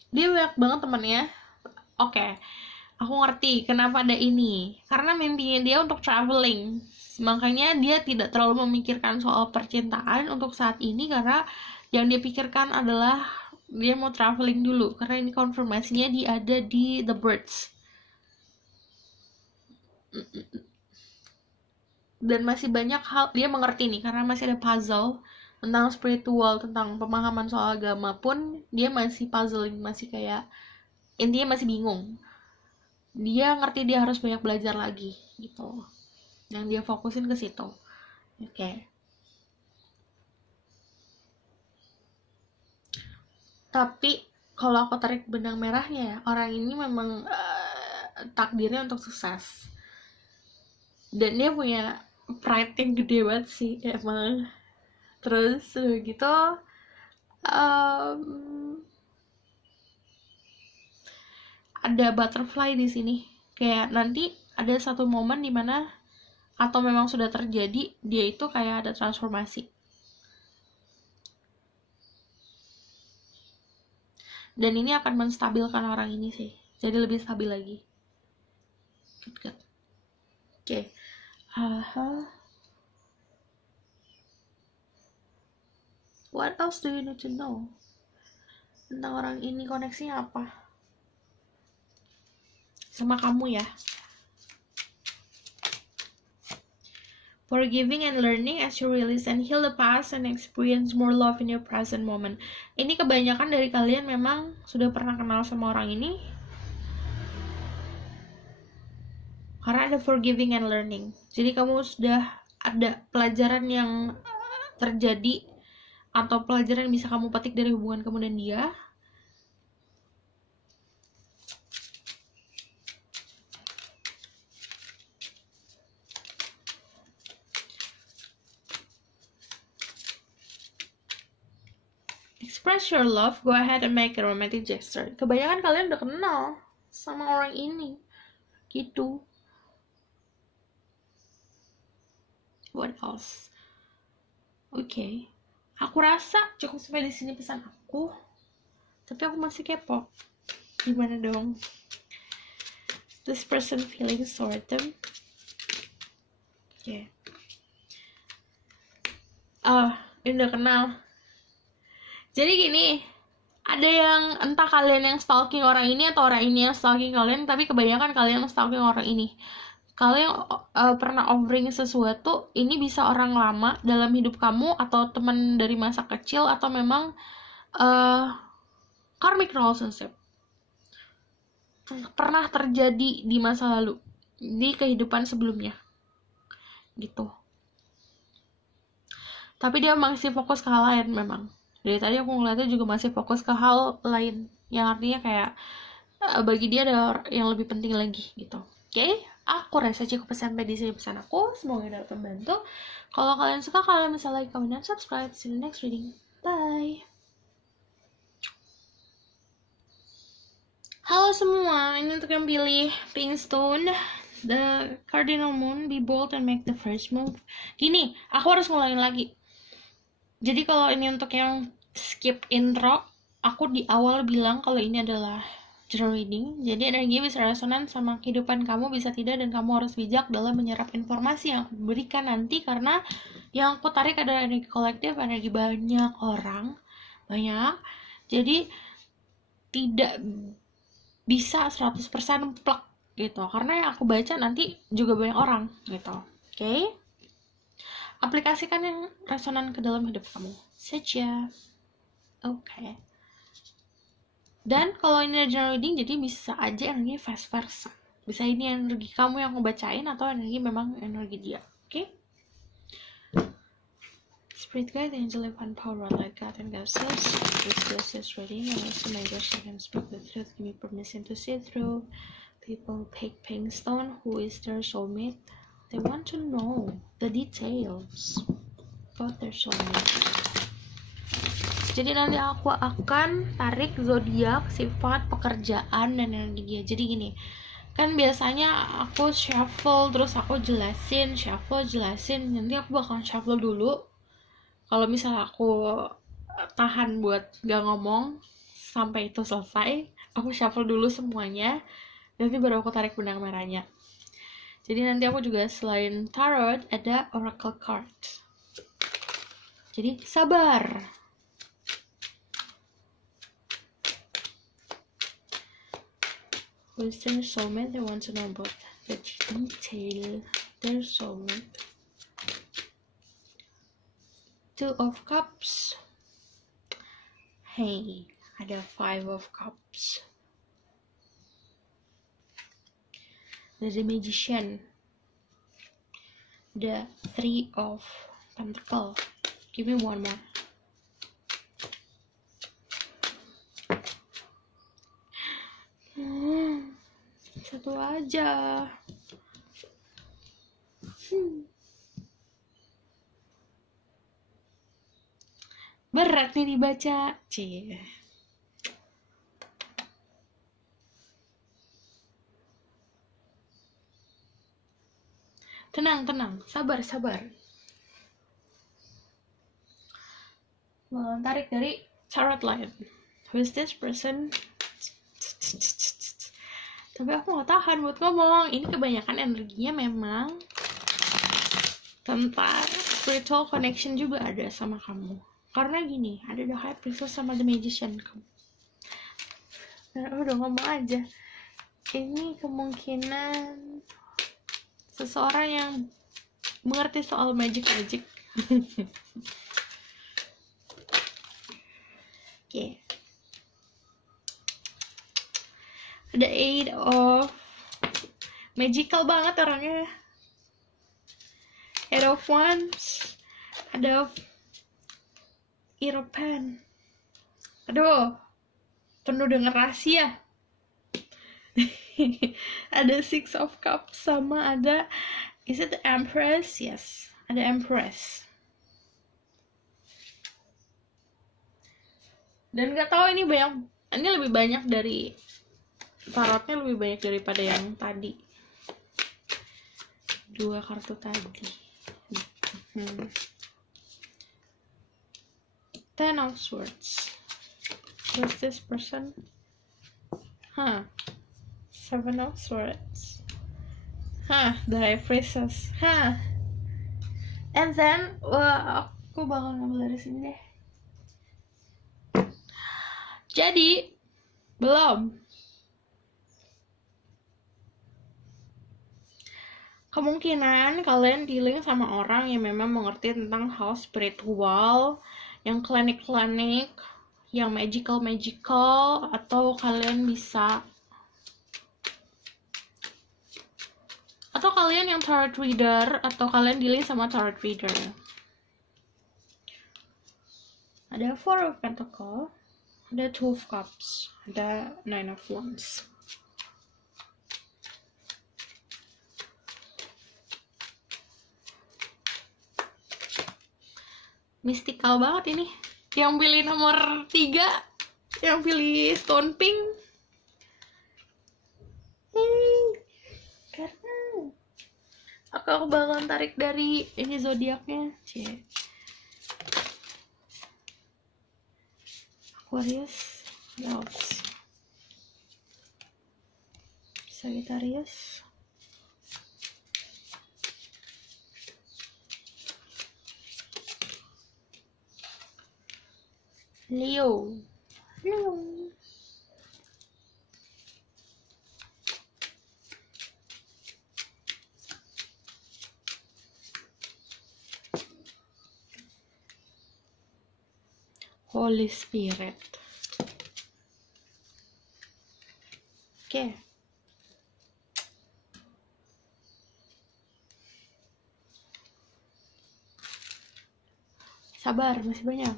Dia banyak banget temennya. Oke, aku ngerti kenapa ada ini. Karena mimpinya dia untuk traveling. Makanya dia tidak terlalu memikirkan soal percintaan untuk saat ini, karena yang dia pikirkan adalah dia mau traveling dulu. Karena ini konfirmasinya dia ada di The Birds. Dan masih banyak hal dia mengerti nih, karena masih ada puzzle tentang spiritual, tentang pemahaman soal agama pun dia masih puzzling, masih kayak intinya masih bingung. Dia ngerti dia harus banyak belajar lagi gitu, yang dia fokusin ke situ. Oke. Tapi kalau aku tarik benang merahnya ya, orang ini memang takdirnya untuk sukses, dan dia punya pride yang gede banget sih emang. Terus gitu ada butterfly di sini, kayak nanti ada satu momen dimana, atau memang sudah terjadi, dia itu kayak ada transformasi, dan ini akan menstabilkan orang ini sih, jadi lebih stabil lagi. Good. Oke. What else do you need to know tentang orang ini? Koneksinya apa sama kamu ya? Forgiving and learning as you release and heal the past and experience more love in your present moment. Ini kebanyakan dari kalian memang sudah pernah kenal sama orang ini, karena ada forgiving and learning. Jadi kamu sudah ada pelajaran yang terjadi, atau pelajaran yang bisa kamu petik dari hubungan kamu dan dia. Express your love, go ahead and make a romantic gesture. Kebanyakan kalian udah kenal sama orang ini, gitu. What else? Oke. Aku rasa cukup sampai di sini pesan aku. Tapi aku masih kepo. Gimana dong? This person feeling toward them. Oke. Ini udah kenal. Jadi gini, ada yang entah kalian yang stalking orang ini atau orang ini yang stalking kalian, tapi kebanyakan kalian yang stalking orang ini. Kalian pernah offering sesuatu, ini bisa orang lama dalam hidup kamu, atau teman dari masa kecil, atau memang karmic relationship. Pernah terjadi di masa lalu, di kehidupan sebelumnya. Gitu. Tapi dia masih fokus ke hal lain memang. Dari tadi aku ngeliatnya juga masih fokus ke hal lain, yang artinya kayak bagi dia ada yang lebih penting lagi gitu. Oke, aku rasa cukup sampai di sini pesan aku. Semoga dapat membantu. Kalau kalian suka, kalian bisa like, comment, dan subscribe. See you in the next reading. Bye. Halo semua, ini untuk yang pilih Pink Stone, the Cardinal Moon. Be bold and make the first move. Gini, aku harus ngulangin lagi. Jadi kalau ini untuk yang skip intro, aku di awal bilang kalau ini adalah general reading. Jadi energi bisa resonan sama kehidupan kamu, bisa tidak, dan kamu harus bijak dalam menyerap informasi yang aku berikan nanti, karena yang aku tarik adalah energi kolektif, energi banyak orang, banyak. Jadi tidak bisa 100% plek gitu, karena yang aku baca nanti juga banyak orang gitu. Oke? Aplikasikan yang resonan ke dalam hidup kamu saja. Oke. Dan kalau ini general reading, jadi bisa aja energi vice versa. Bisa ini energi kamu yang aku bacain, atau energi memang energi dia. Oke? Spirit guide, angel, and power, light, God, and goddesses. This is reading, and also my wish I can speak the truth. Give me permission to see through. People pick Pink Stone, who is their soulmate. They want to know the details about their soulmate. Jadi nanti aku akan tarik zodiak, sifat, pekerjaan, dan energi dia. Jadi gini, kan biasanya aku shuffle terus aku jelasin, nanti aku bakal shuffle dulu. Kalau misalnya aku tahan buat gak ngomong sampai itu selesai, aku shuffle dulu semuanya, nanti baru aku tarik benang merahnya. Jadi nanti aku juga selain tarot ada oracle card. Jadi sabar. Who's their soulmate? They want to know about the detail. Their soulmate. Two of Cups. Hey, ada Five of Cups. The Magician. The Three of Pentacles. Give me one more. satu aja. Berat nih dibaca. Cie. Tenang, sabar. Tarik dari tarot line. Who is this person? Tapi aku gak tahan buat ngomong. Ini kebanyakan energinya memang tentang spiritual connection juga ada sama kamu. Karena gini, ada the High Priestess sama the Magician. Nah, udah ngomong aja. Ini kemungkinan seseorang yang mengerti soal magic. Oke. Ada Eight of magical banget orangnya. Eight of Wands. Ada European. Aduh, penuh dengan rahasia. Ada Six of Cups sama ada, is it the Empress? Yes, ada Empress. Dan gak tahu ini lebih banyak dari tarotnya, lebih banyak daripada yang tadi. Dua kartu tadi. Ten of Swords. Who's this person? Seven of Swords. The High Priestess. And then, aku bakal ngambil dari sini deh. Jadi, belum. Kemungkinan kalian dealing sama orang yang memang mengerti tentang hal spiritual, yang klinik-klinik, yang magical, atau kalian yang tarot reader, atau kalian dealing sama tarot reader. Ada Four of Pentacles, ada Two of Cups, ada Nine of Wands. Mystical banget ini. Yang pilih nomor 3, yang pilih Stone Pink. Karena aku bakalan tarik dari ini zodiaknya. Aquarius, Sagittarius, Leo. Holy Spirit. Oke. Sabar, masih banyak.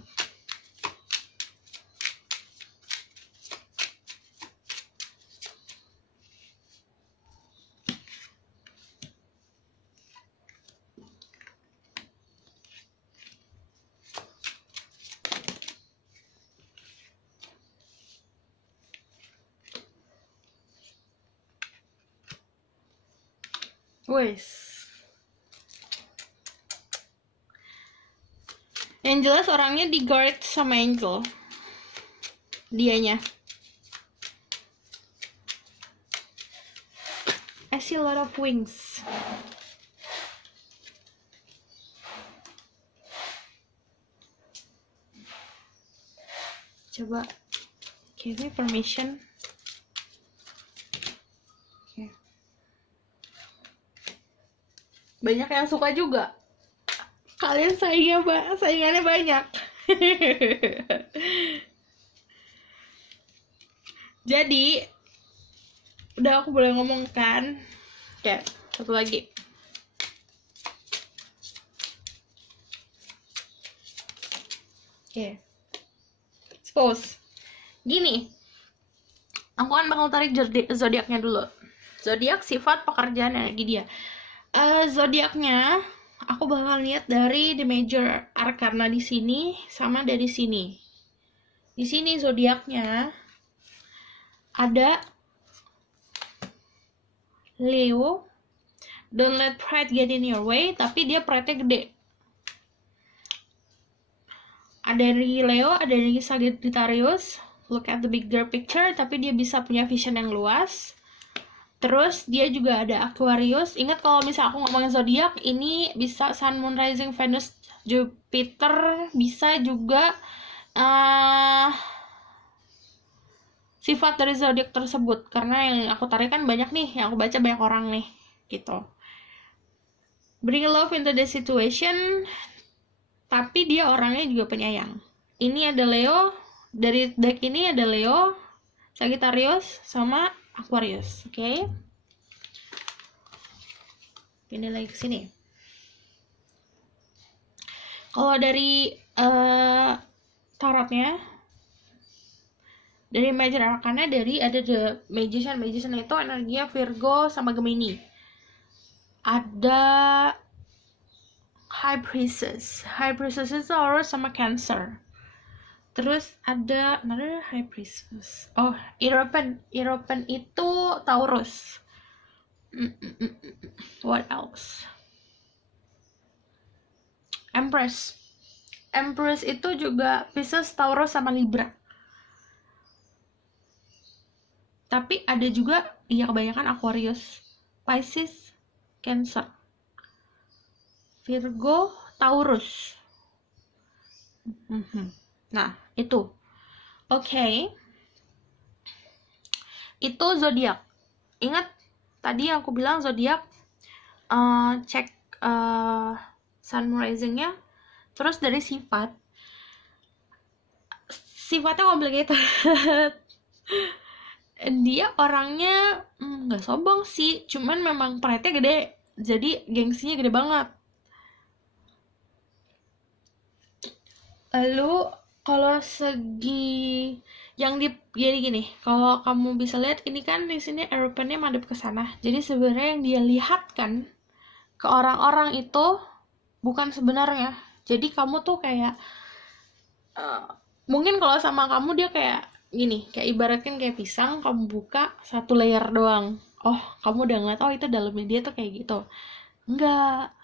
Wes. Yang jelas orangnya di guard sama angel. Dianya. I see a lot of wings. Coba give me permission. Banyak yang suka juga. Kalian saingannya banyak. Jadi udah, aku boleh ngomong kan? Oke, satu lagi. Oke. Suppose gini, aku kan bakal tarik zodiaknya dulu. Zodiak sifat pekerjaan energi dia. Zodiaknya aku bakal lihat dari the major arcana di sini sama dari sini. Di sini zodiaknya ada Leo. Don't let pride get in your way, tapi dia pride-nya gede. Ada energi Leo, ada energi Sagittarius. Look at the bigger picture, tapi dia bisa punya vision yang luas. Terus dia juga ada Aquarius. Ingat kalau misalnya aku ngomongin zodiak, ini bisa Sun, Moon, Rising, Venus, Jupiter, bisa juga sifat dari zodiak tersebut. Karena yang aku tarik kan banyak nih, yang aku baca banyak orang nih, gitu. Bring love into the situation, tapi dia orangnya juga penyayang. Ini ada Leo, dari deck ini ada Leo, Sagittarius, sama Aquarius, oke? Pindah lagi ke sini. Kalau dari tarotnya, dari major arcana ada the magician. Magician itu energinya Virgo sama Gemini. Ada High Priestess. High Priestess itu Taurus sama Cancer. Terus ada another High Priestess. Oh, European itu Taurus. What else? Empress itu juga Pisces, Taurus sama Libra. Tapi ada juga kebanyakan Aquarius, Pisces, Cancer, Virgo, Taurus. Nah, itu. Oke. Itu zodiak. Ingat tadi yang aku bilang zodiak, cek sun rising-nya, terus dari sifatnya complicated. Dia orangnya nggak sombong sih, cuman memang pride-nya gede, jadi gengsinya gede banget. Lalu kalau segi yang jadi gini, kalau kamu bisa lihat ini kan di sini European-nya madep ke sana. Jadi sebenarnya yang dia lihatkan ke orang-orang itu bukan sebenarnya. Jadi kamu tuh kayak mungkin kalau sama kamu dia kayak gini, kayak ibaratkan kayak pisang, kamu buka satu layer doang. Oh, kamu udah ngeliat, oh itu dalamnya dia tuh kayak gitu. Enggak,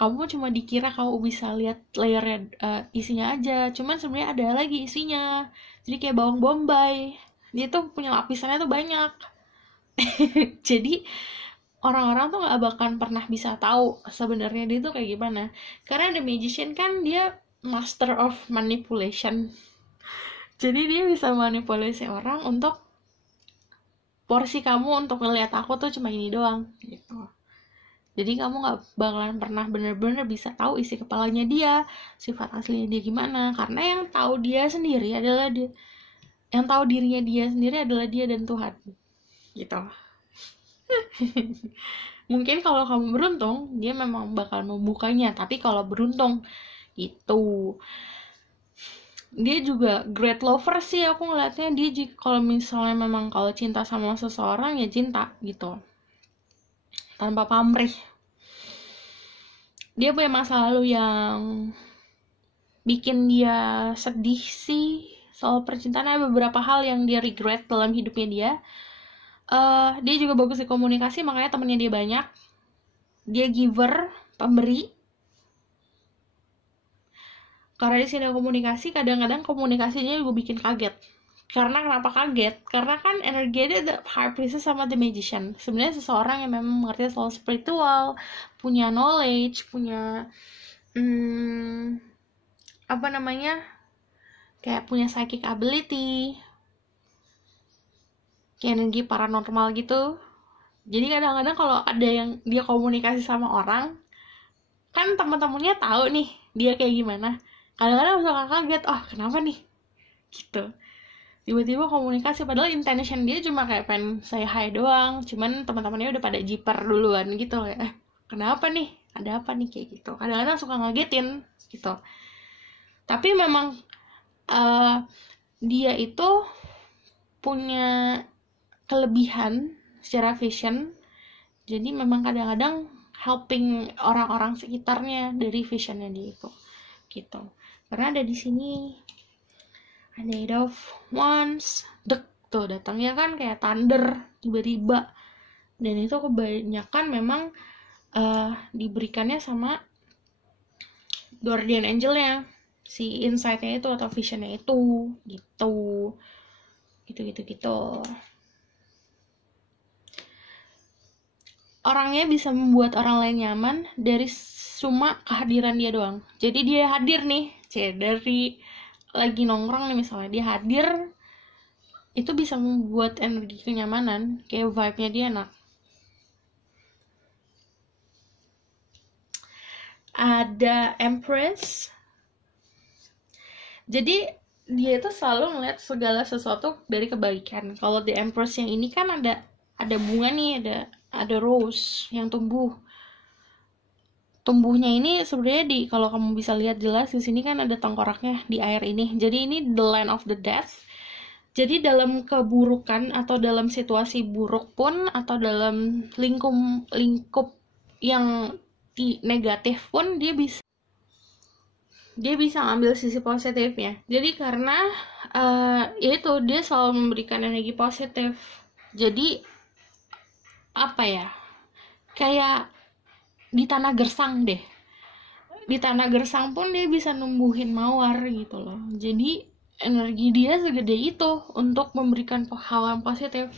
kamu cuma dikira kamu bisa lihat layernya, isinya aja, cuman sebenarnya ada lagi isinya. Jadi kayak bawang bombay, dia tuh punya lapisannya tuh banyak. Jadi orang-orang tuh nggak bakalan pernah bisa tahu sebenarnya dia tuh kayak gimana, karena the magician kan dia master of manipulation. Jadi dia bisa manipulasi orang untuk porsi kamu untuk ngelihat aku tuh cuma ini doang gitu. Jadi kamu gak bakalan pernah bener-bener bisa tahu isi kepalanya dia, sifat aslinya dia gimana, karena yang tahu dia sendiri adalah dia, yang tahu dirinya dia sendiri adalah dia dan Tuhan gitu. Mungkin kalau kamu beruntung dia memang bakal membukanya, tapi kalau beruntung itu dia juga great lover sih aku ngeliatnya. Dia kalau misalnya memang kalau cinta sama seseorang ya cinta gitu, tanpa pamrih. Dia punya masa lalu yang bikin dia sedih sih soal percintaan. Ada beberapa hal yang dia regret dalam hidupnya dia. Dia juga bagus di komunikasi, makanya temennya dia banyak. Dia giver, pemberi. Karena di sini komunikasi, kadang-kadang komunikasinya juga bikin kaget. Karena kenapa kaget? Karena kan energinya ada High Priestess sama The Magician. Sebenarnya seseorang yang memang mengerti soal spiritual, punya knowledge, punya kayak punya psychic ability, kayak energi paranormal gitu. Jadi kadang-kadang kalau ada yang dia komunikasi sama orang, kan teman-temannya tahu nih dia kayak gimana. Kadang-kadang suka kaget, oh kenapa nih gitu, tiba-tiba komunikasi, padahal intention dia cuma kayak pengen say hi doang, cuman teman-temannya udah pada jiper duluan gitu ya. Kenapa nih, ada apa nih, kayak gitu. Kadang-kadang suka ngagetin gitu. Tapi memang dia itu punya kelebihan secara vision. Jadi memang kadang-kadang helping orang-orang sekitarnya dari visionnya dia itu gitu. Karena ada di sini ada Eight of Wands, dek tuh datangnya kan kayak thunder tiba-tiba, dan itu kebanyakan memang diberikannya sama guardian angelnya, si insight-nya itu atau visionnya itu gitu. Orangnya bisa membuat orang lain nyaman dari cuma kehadiran dia doang. Jadi dia hadir nih, dari lagi nongkrong nih misalnya, dia hadir itu bisa membuat energi kenyamanan, kayak vibe-nya dia enak. Ada Empress. Jadi dia itu selalu ngeliat segala sesuatu dari kebaikan. Kalau di Empress yang ini kan ada bunga nih, ada rose yang tumbuhnya ini sebenarnya kalau kamu bisa lihat jelas di sini kan ada tengkoraknya di air ini. Jadi ini the land of the death. Jadi dalam keburukan atau dalam situasi buruk pun atau dalam lingkup yang negatif pun dia bisa ngambil sisi positifnya. Jadi karena itu dia selalu memberikan energi positif. Jadi apa ya, kayak di tanah gersang deh. Di tanah gersang pun dia bisa numbuhin mawar gitu loh. Jadi energi dia segede itu untuk memberikan hal yang positif.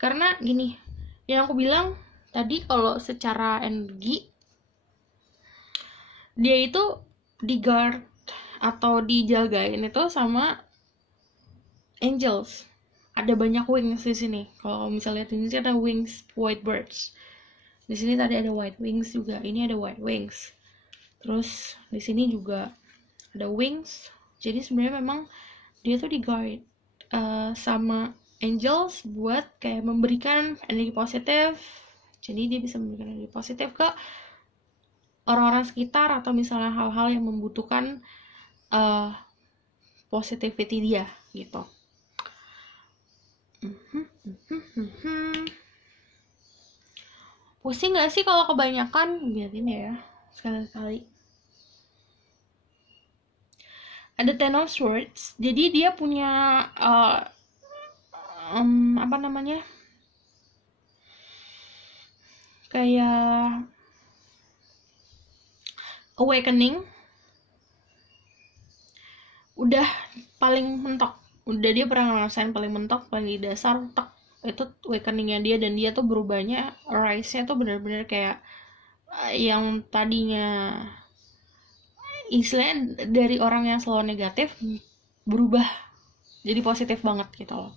Karena gini, yang aku bilang tadi, kalau secara energi dia itu di guard atau dijagain itu sama angels. Ada banyak wings di sini. Kalau misalnya lihat ini ada wings white birds. Di sini tadi ada white wings juga. Ini ada white wings. Terus di sini juga ada wings. Jadi sebenarnya memang dia tuh di guard sama angels buat kayak memberikan energi positif. Jadi dia bisa memberikan energi positif ke orang-orang sekitar atau misalnya hal-hal yang membutuhkan positivity dia gitu. Pusing gak sih kalau kebanyakan? Biarin ya, sekali-kali. Ada Ten of Swords. Jadi dia punya apa namanya, kayak awakening. Udah paling mentok, udah dia pernah ngerasain paling mentok, paling di dasar, tek, itu awakeningnya dia. Dan dia tuh berubahnya, rise-nya tuh bener-bener kayak yang tadinya istilahnya dari orang yang selalu negatif berubah jadi positif banget gitu loh.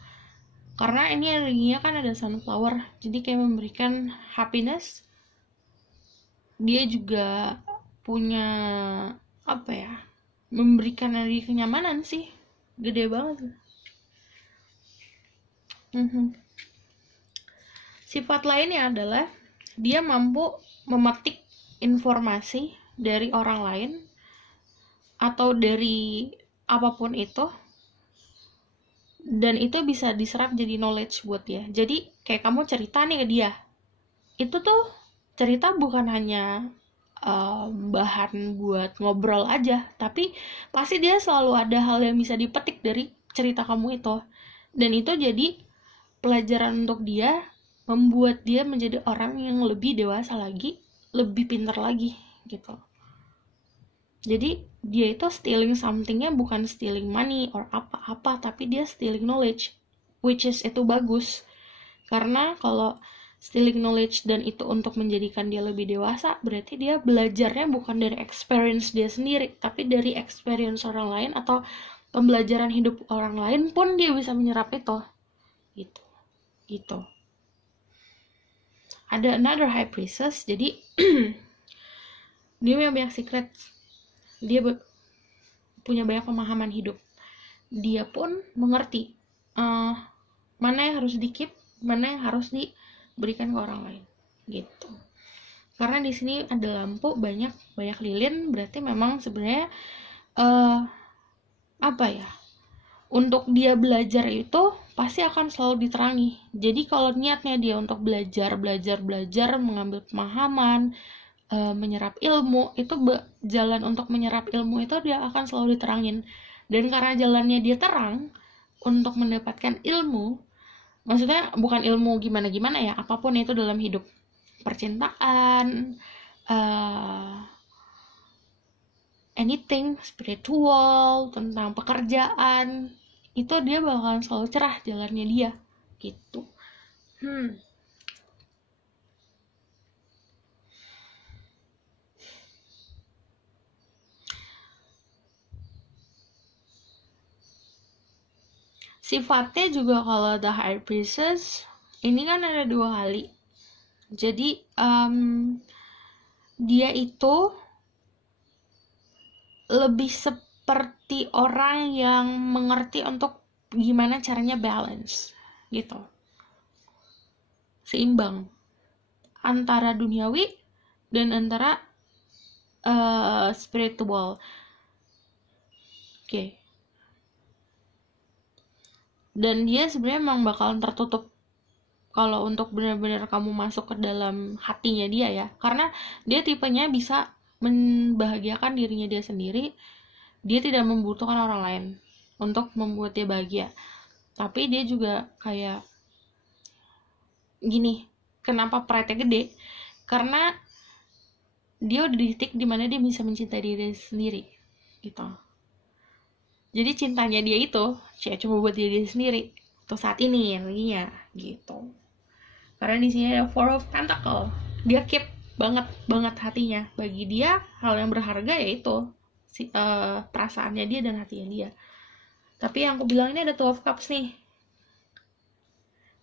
Karena ini energinya kan ada sunflower, jadi kayak memberikan happiness. Dia juga punya apa ya, memberikan energi kenyamanan sih, gede banget. Sifat lainnya adalah dia mampu memetik informasi dari orang lain atau dari apapun itu, dan itu bisa diserap jadi knowledge buat dia. Jadi kayak kamu cerita nih ke dia, itu tuh cerita bukan hanya bahan buat ngobrol aja, tapi pasti dia selalu ada hal yang bisa dipetik dari cerita kamu itu, dan itu jadi pelajaran untuk dia, membuat dia menjadi orang yang lebih dewasa lagi, lebih pintar lagi gitu. Jadi dia itu stealing somethingnya bukan stealing money or apa-apa, tapi dia stealing knowledge, which is itu bagus. Karena kalau stealing knowledge dan itu untuk menjadikan dia lebih dewasa, berarti dia belajarnya bukan dari experience dia sendiri, tapi dari experience orang lain atau pembelajaran hidup orang lain pun dia bisa menyerap itu gitu. Ada another high priestess. Jadi dia punya banyak secret, dia punya banyak pemahaman hidup. Dia pun mengerti mana yang harus di-keep, mana yang harus diberikan ke orang lain gitu. Karena di sini ada lampu, banyak lilin, berarti memang sebenarnya apa ya, untuk dia belajar itu pasti akan selalu diterangi. Jadi kalau niatnya dia untuk belajar, mengambil pemahaman, menyerap ilmu, itu jalan untuk menyerap ilmu itu dia akan selalu diterangin. Dan karena jalannya dia terang untuk mendapatkan ilmu, maksudnya bukan ilmu gimana-gimana ya, apapun itu dalam hidup, percintaan, anything spiritual, tentang pekerjaan, itu dia bakalan selalu cerah jalannya dia gitu. Sifatnya juga kalau The High Priestess ini kan ada 2 kali. Jadi dia itu lebih seperti orang yang mengerti untuk gimana caranya balance gitu, seimbang antara duniawi dan antara spiritual. Oke. Dan dia sebenarnya memang bakalan tertutup kalau untuk benar-benar kamu masuk ke dalam hatinya dia ya, karena dia tipenya bisa membahagiakan dirinya dia sendiri. Dia tidak membutuhkan orang lain untuk membuat dia bahagia, tapi dia juga kayak gini, kenapa pride-nya gede, karena dia udah di titik dimana dia bisa mencintai diri sendiri gitu. Jadi cintanya dia itu cuma buat diri sendiri untuk saat ini energinya gitu. Karena di sini ada Four of Pentacle, dia keep banget hatinya. Bagi dia hal yang berharga yaitu perasaannya dia dan hatinya dia. Tapi yang aku bilang ini ada Two of Cups nih.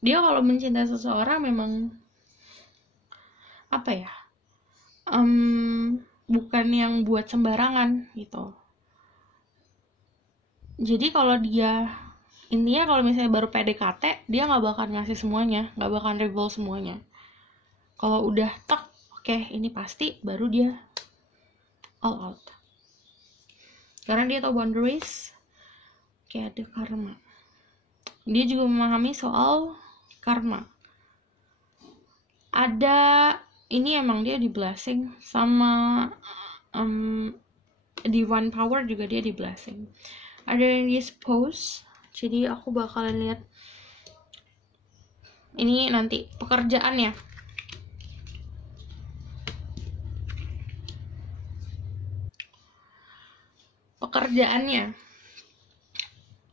Dia kalau mencintai seseorang memang apa ya, bukan yang buat sembarangan gitu. Jadi kalau dia intinya kalau misalnya baru PDKT, dia nggak bakal ngasih semuanya, nggak bakal reveal semuanya. Kalau udah tek, oke, ini pasti baru dia all out. Karena dia tahu boundaries, kayak ada karma. Dia juga memahami soal karma. Ada, ini emang dia di blessing sama divine power juga dia di blessing. Ada yang dispose, jadi aku bakalan lihat ini nanti pekerjaannya.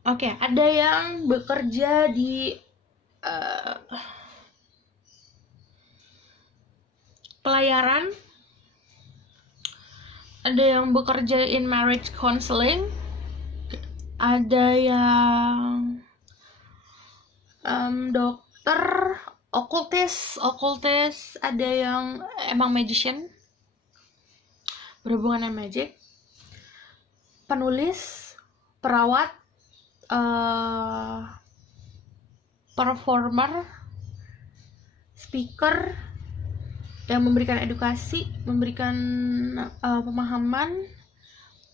Oke, ada yang bekerja di pelayaran, ada yang bekerja in marriage counseling, ada yang dokter, okultis, ada yang emang magician, berhubungan dengan magic, penulis, perawat, performer, speaker, yang memberikan edukasi, memberikan pemahaman.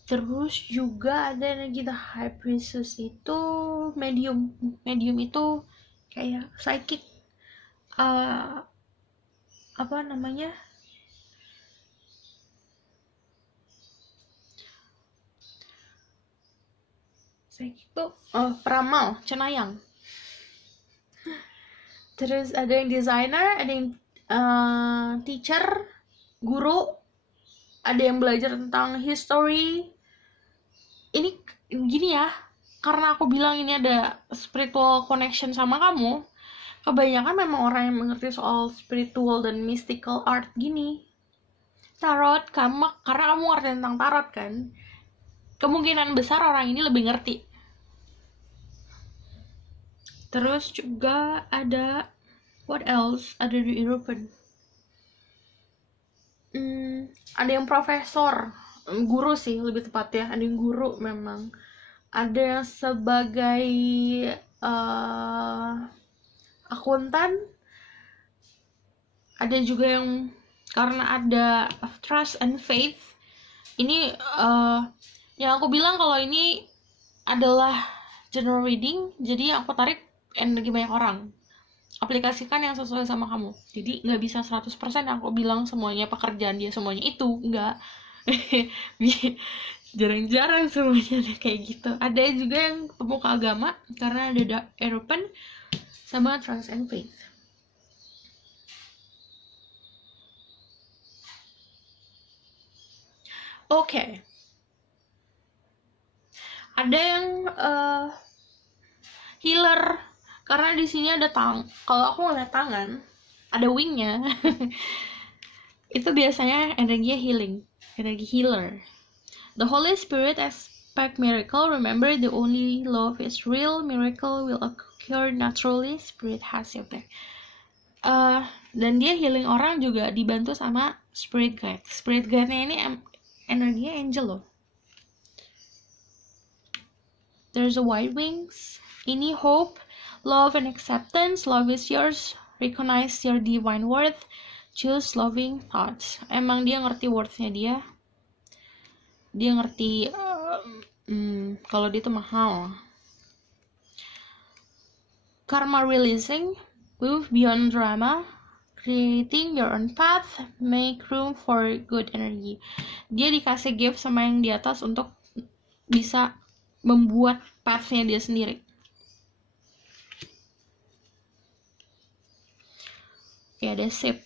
Terus juga ada energi The High Priestess itu medium itu kayak psychic, apa namanya, psychic tuh peramal, cenayang. Terus ada yang designer, ada yang teacher, guru, ada yang belajar tentang history. Ini gini ya, karena aku bilang ini ada spiritual connection sama kamu, kebanyakan memang orang yang mengerti soal spiritual dan mystical art gini. Tarot, karena kamu ngerti tentang tarot kan, kemungkinan besar orang ini lebih ngerti. Terus juga ada what else, ada di European, ada yang profesor, guru sih lebih tepat ya, ada yang guru memang, ada yang sebagai akuntan, ada juga yang karena ada trust and faith. Ini yang aku bilang kalau ini adalah general reading, jadi aku tarik energi banyak orang. Aplikasikan yang sesuai sama kamu. Jadi nggak bisa 100% aku bilang semuanya pekerjaan dia semuanya itu, nggak. Jarang-jarang semuanya ada kayak gitu. Ada juga yang pemuka agama, karena ada Eropan sama Trust and Faith. Oke. Ada yang healer, karena di sini ada kalau aku ngeliat tangan ada wingnya. Itu biasanya energinya healing, energi healer. The Holy Spirit expect miracle. Remember, the only love is real. Miracle will occur naturally. Spirit has your back. Dan dia healing orang juga dibantu sama spirit guide. Spirit guide-nya ini energinya angel loh. There's a white wings. Ini hope, love, and acceptance. Love is yours. Recognize your divine worth. Choose loving thoughts. Emang dia ngerti worth-nya dia. Dia ngerti kalau dia tuh mahal. Karma releasing. Move beyond drama. Creating your own path. Make room for good energy. Dia dikasih gift sama yang di atas untuk bisa membuat path-nya dia sendiri. Oke, ada sip.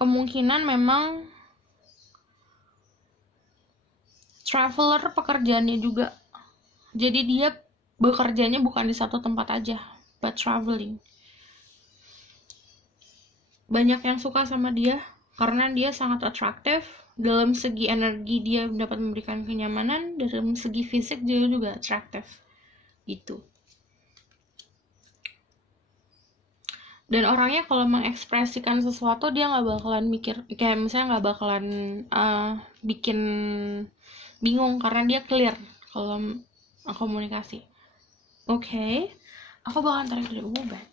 Kemungkinan memang traveler pekerjaannya juga. Jadi dia bekerjanya bukan di satu tempat aja, but traveling. Banyak yang suka sama dia karena dia sangat atraktif. Dalam segi energi dia dapat memberikan kenyamanan, dalam segi fisik dia juga atraktif gitu. Dan orangnya kalau mengekspresikan sesuatu dia nggak bakalan mikir, kayak misalnya nggak bakalan bikin bingung, karena dia clear kalau komunikasi. Oke. Aku bakalan tarik dari obat.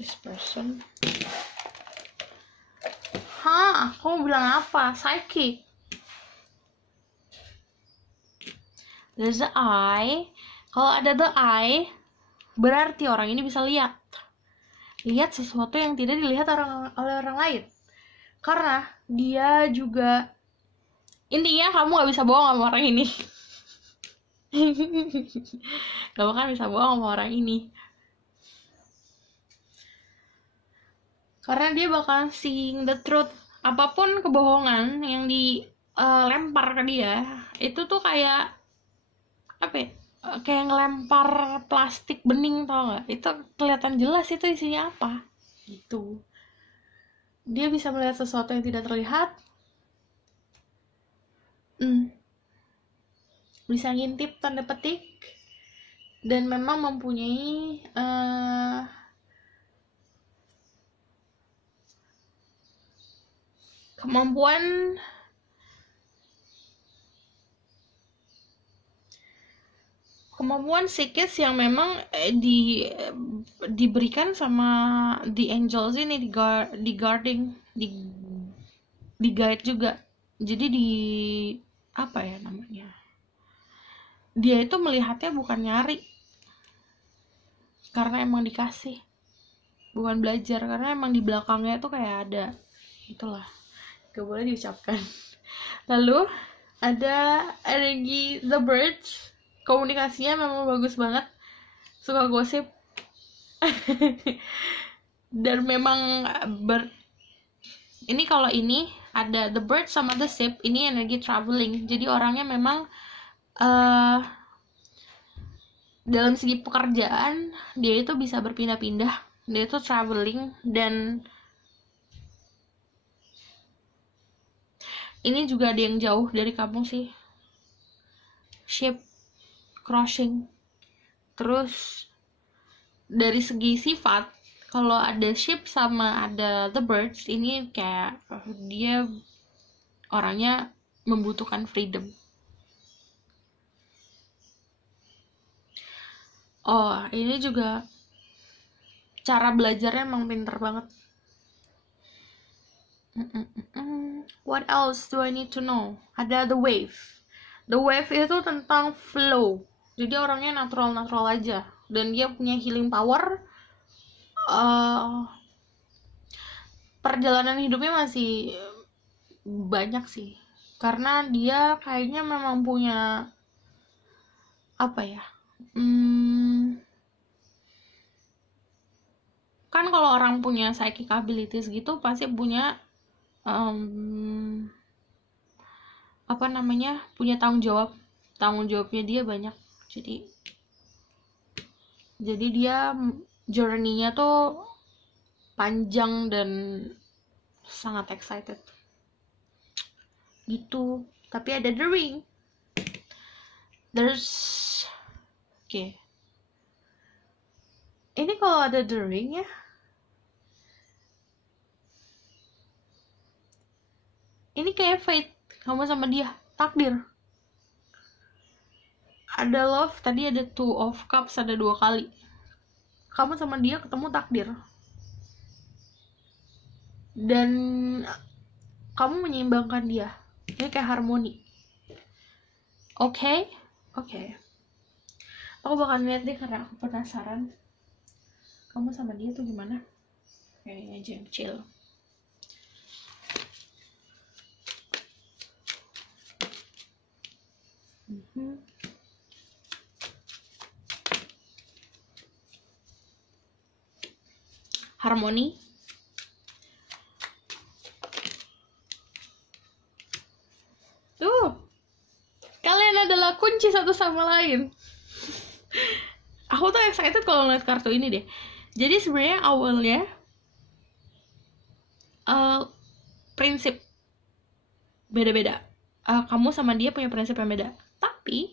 This person. Aku mau bilang apa? Psychic. There's the eye. Kalau ada the eye, berarti orang ini bisa lihat sesuatu yang tidak dilihat oleh orang lain. Karena dia juga, intinya kamu gak bisa bohong sama orang ini. Kamu kan bisa bohong sama orang ini. Karena dia bakal seeing the truth. Apapun kebohongan yang dilempar ke dia, itu tuh kayak apa ya? Kayak ngelempar plastik bening, tau gak? Itu kelihatan jelas itu isinya apa gitu. Dia bisa melihat sesuatu yang tidak terlihat, bisa ngintip tanda petik, dan memang mempunyai kemampuan psikis yang memang diberikan sama the angels ini, di guide juga. Jadi apa ya namanya, dia itu melihatnya bukan nyari, karena emang dikasih, bukan belajar, karena emang di belakangnya tuh kayak ada, itulah, gak boleh diucapkan. Lalu ada energi the birds. Komunikasinya memang bagus banget, suka gosip. Dan memang ini kalau ini ada the bird sama the ship, ini energi traveling. Jadi orangnya memang dalam segi pekerjaan dia itu bisa berpindah-pindah, dia itu traveling. Dan ini juga ada yang jauh dari kamu sih, ship crossing. Terus dari segi sifat, kalau ada ship sama ada the birds, ini kayak dia orangnya membutuhkan freedom. Ini juga cara belajarnya emang pinter banget. What else do I need to know? Ada The Wave. The Wave itu tentang flow. Jadi orangnya natural aja. Dan dia punya healing power. Perjalanan hidupnya masih banyak sih. Karena dia kayaknya memang punya apa ya? Kan kalau orang punya psychic abilities gitu pasti punya punya tanggung jawabnya dia banyak. Jadi dia journey-nya tuh panjang dan sangat excited gitu. Tapi ada The Ring. Ini kalau ada The Ring ya, ini kayak fate, kamu sama dia, takdir. Ada love, tadi ada 2 of cups, ada 2 kali. Kamu sama dia ketemu takdir. Dan kamu menyeimbangkan dia. Ini kayak harmoni. Oke. Aku bakal lihat deh karena aku penasaran. Kamu sama dia tuh gimana? Kayaknya aja yang chill. Harmoni. Tuh, kalian adalah kunci satu sama lain. Aku tuh excited kalau ngeliat kartu ini deh. Jadi sebenarnya awalnya prinsip beda-beda. Kamu sama dia punya prinsip yang beda. Tapi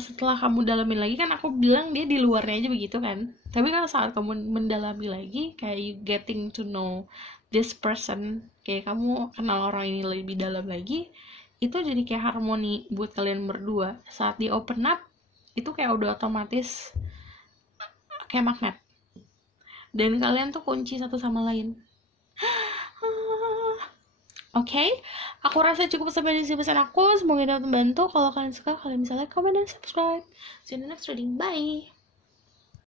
setelah kamu dalamin lagi, kan aku bilang dia di luarnya aja begitu kan. Tapi kalau saat kamu mendalami lagi, kayak you getting to know this person, kayak kamu kenal orang ini lebih dalam lagi, itu jadi kayak harmoni buat kalian berdua. Saat di open up, itu kayak udah otomatis kayak magnet. Dan kalian tuh kunci satu sama lain. Oke, aku rasa cukup sampai di sini pesan aku. Semoga dapat membantu. Kalau kalian suka, kalian bisa like, comment, dan subscribe. See you in the next reading. Bye.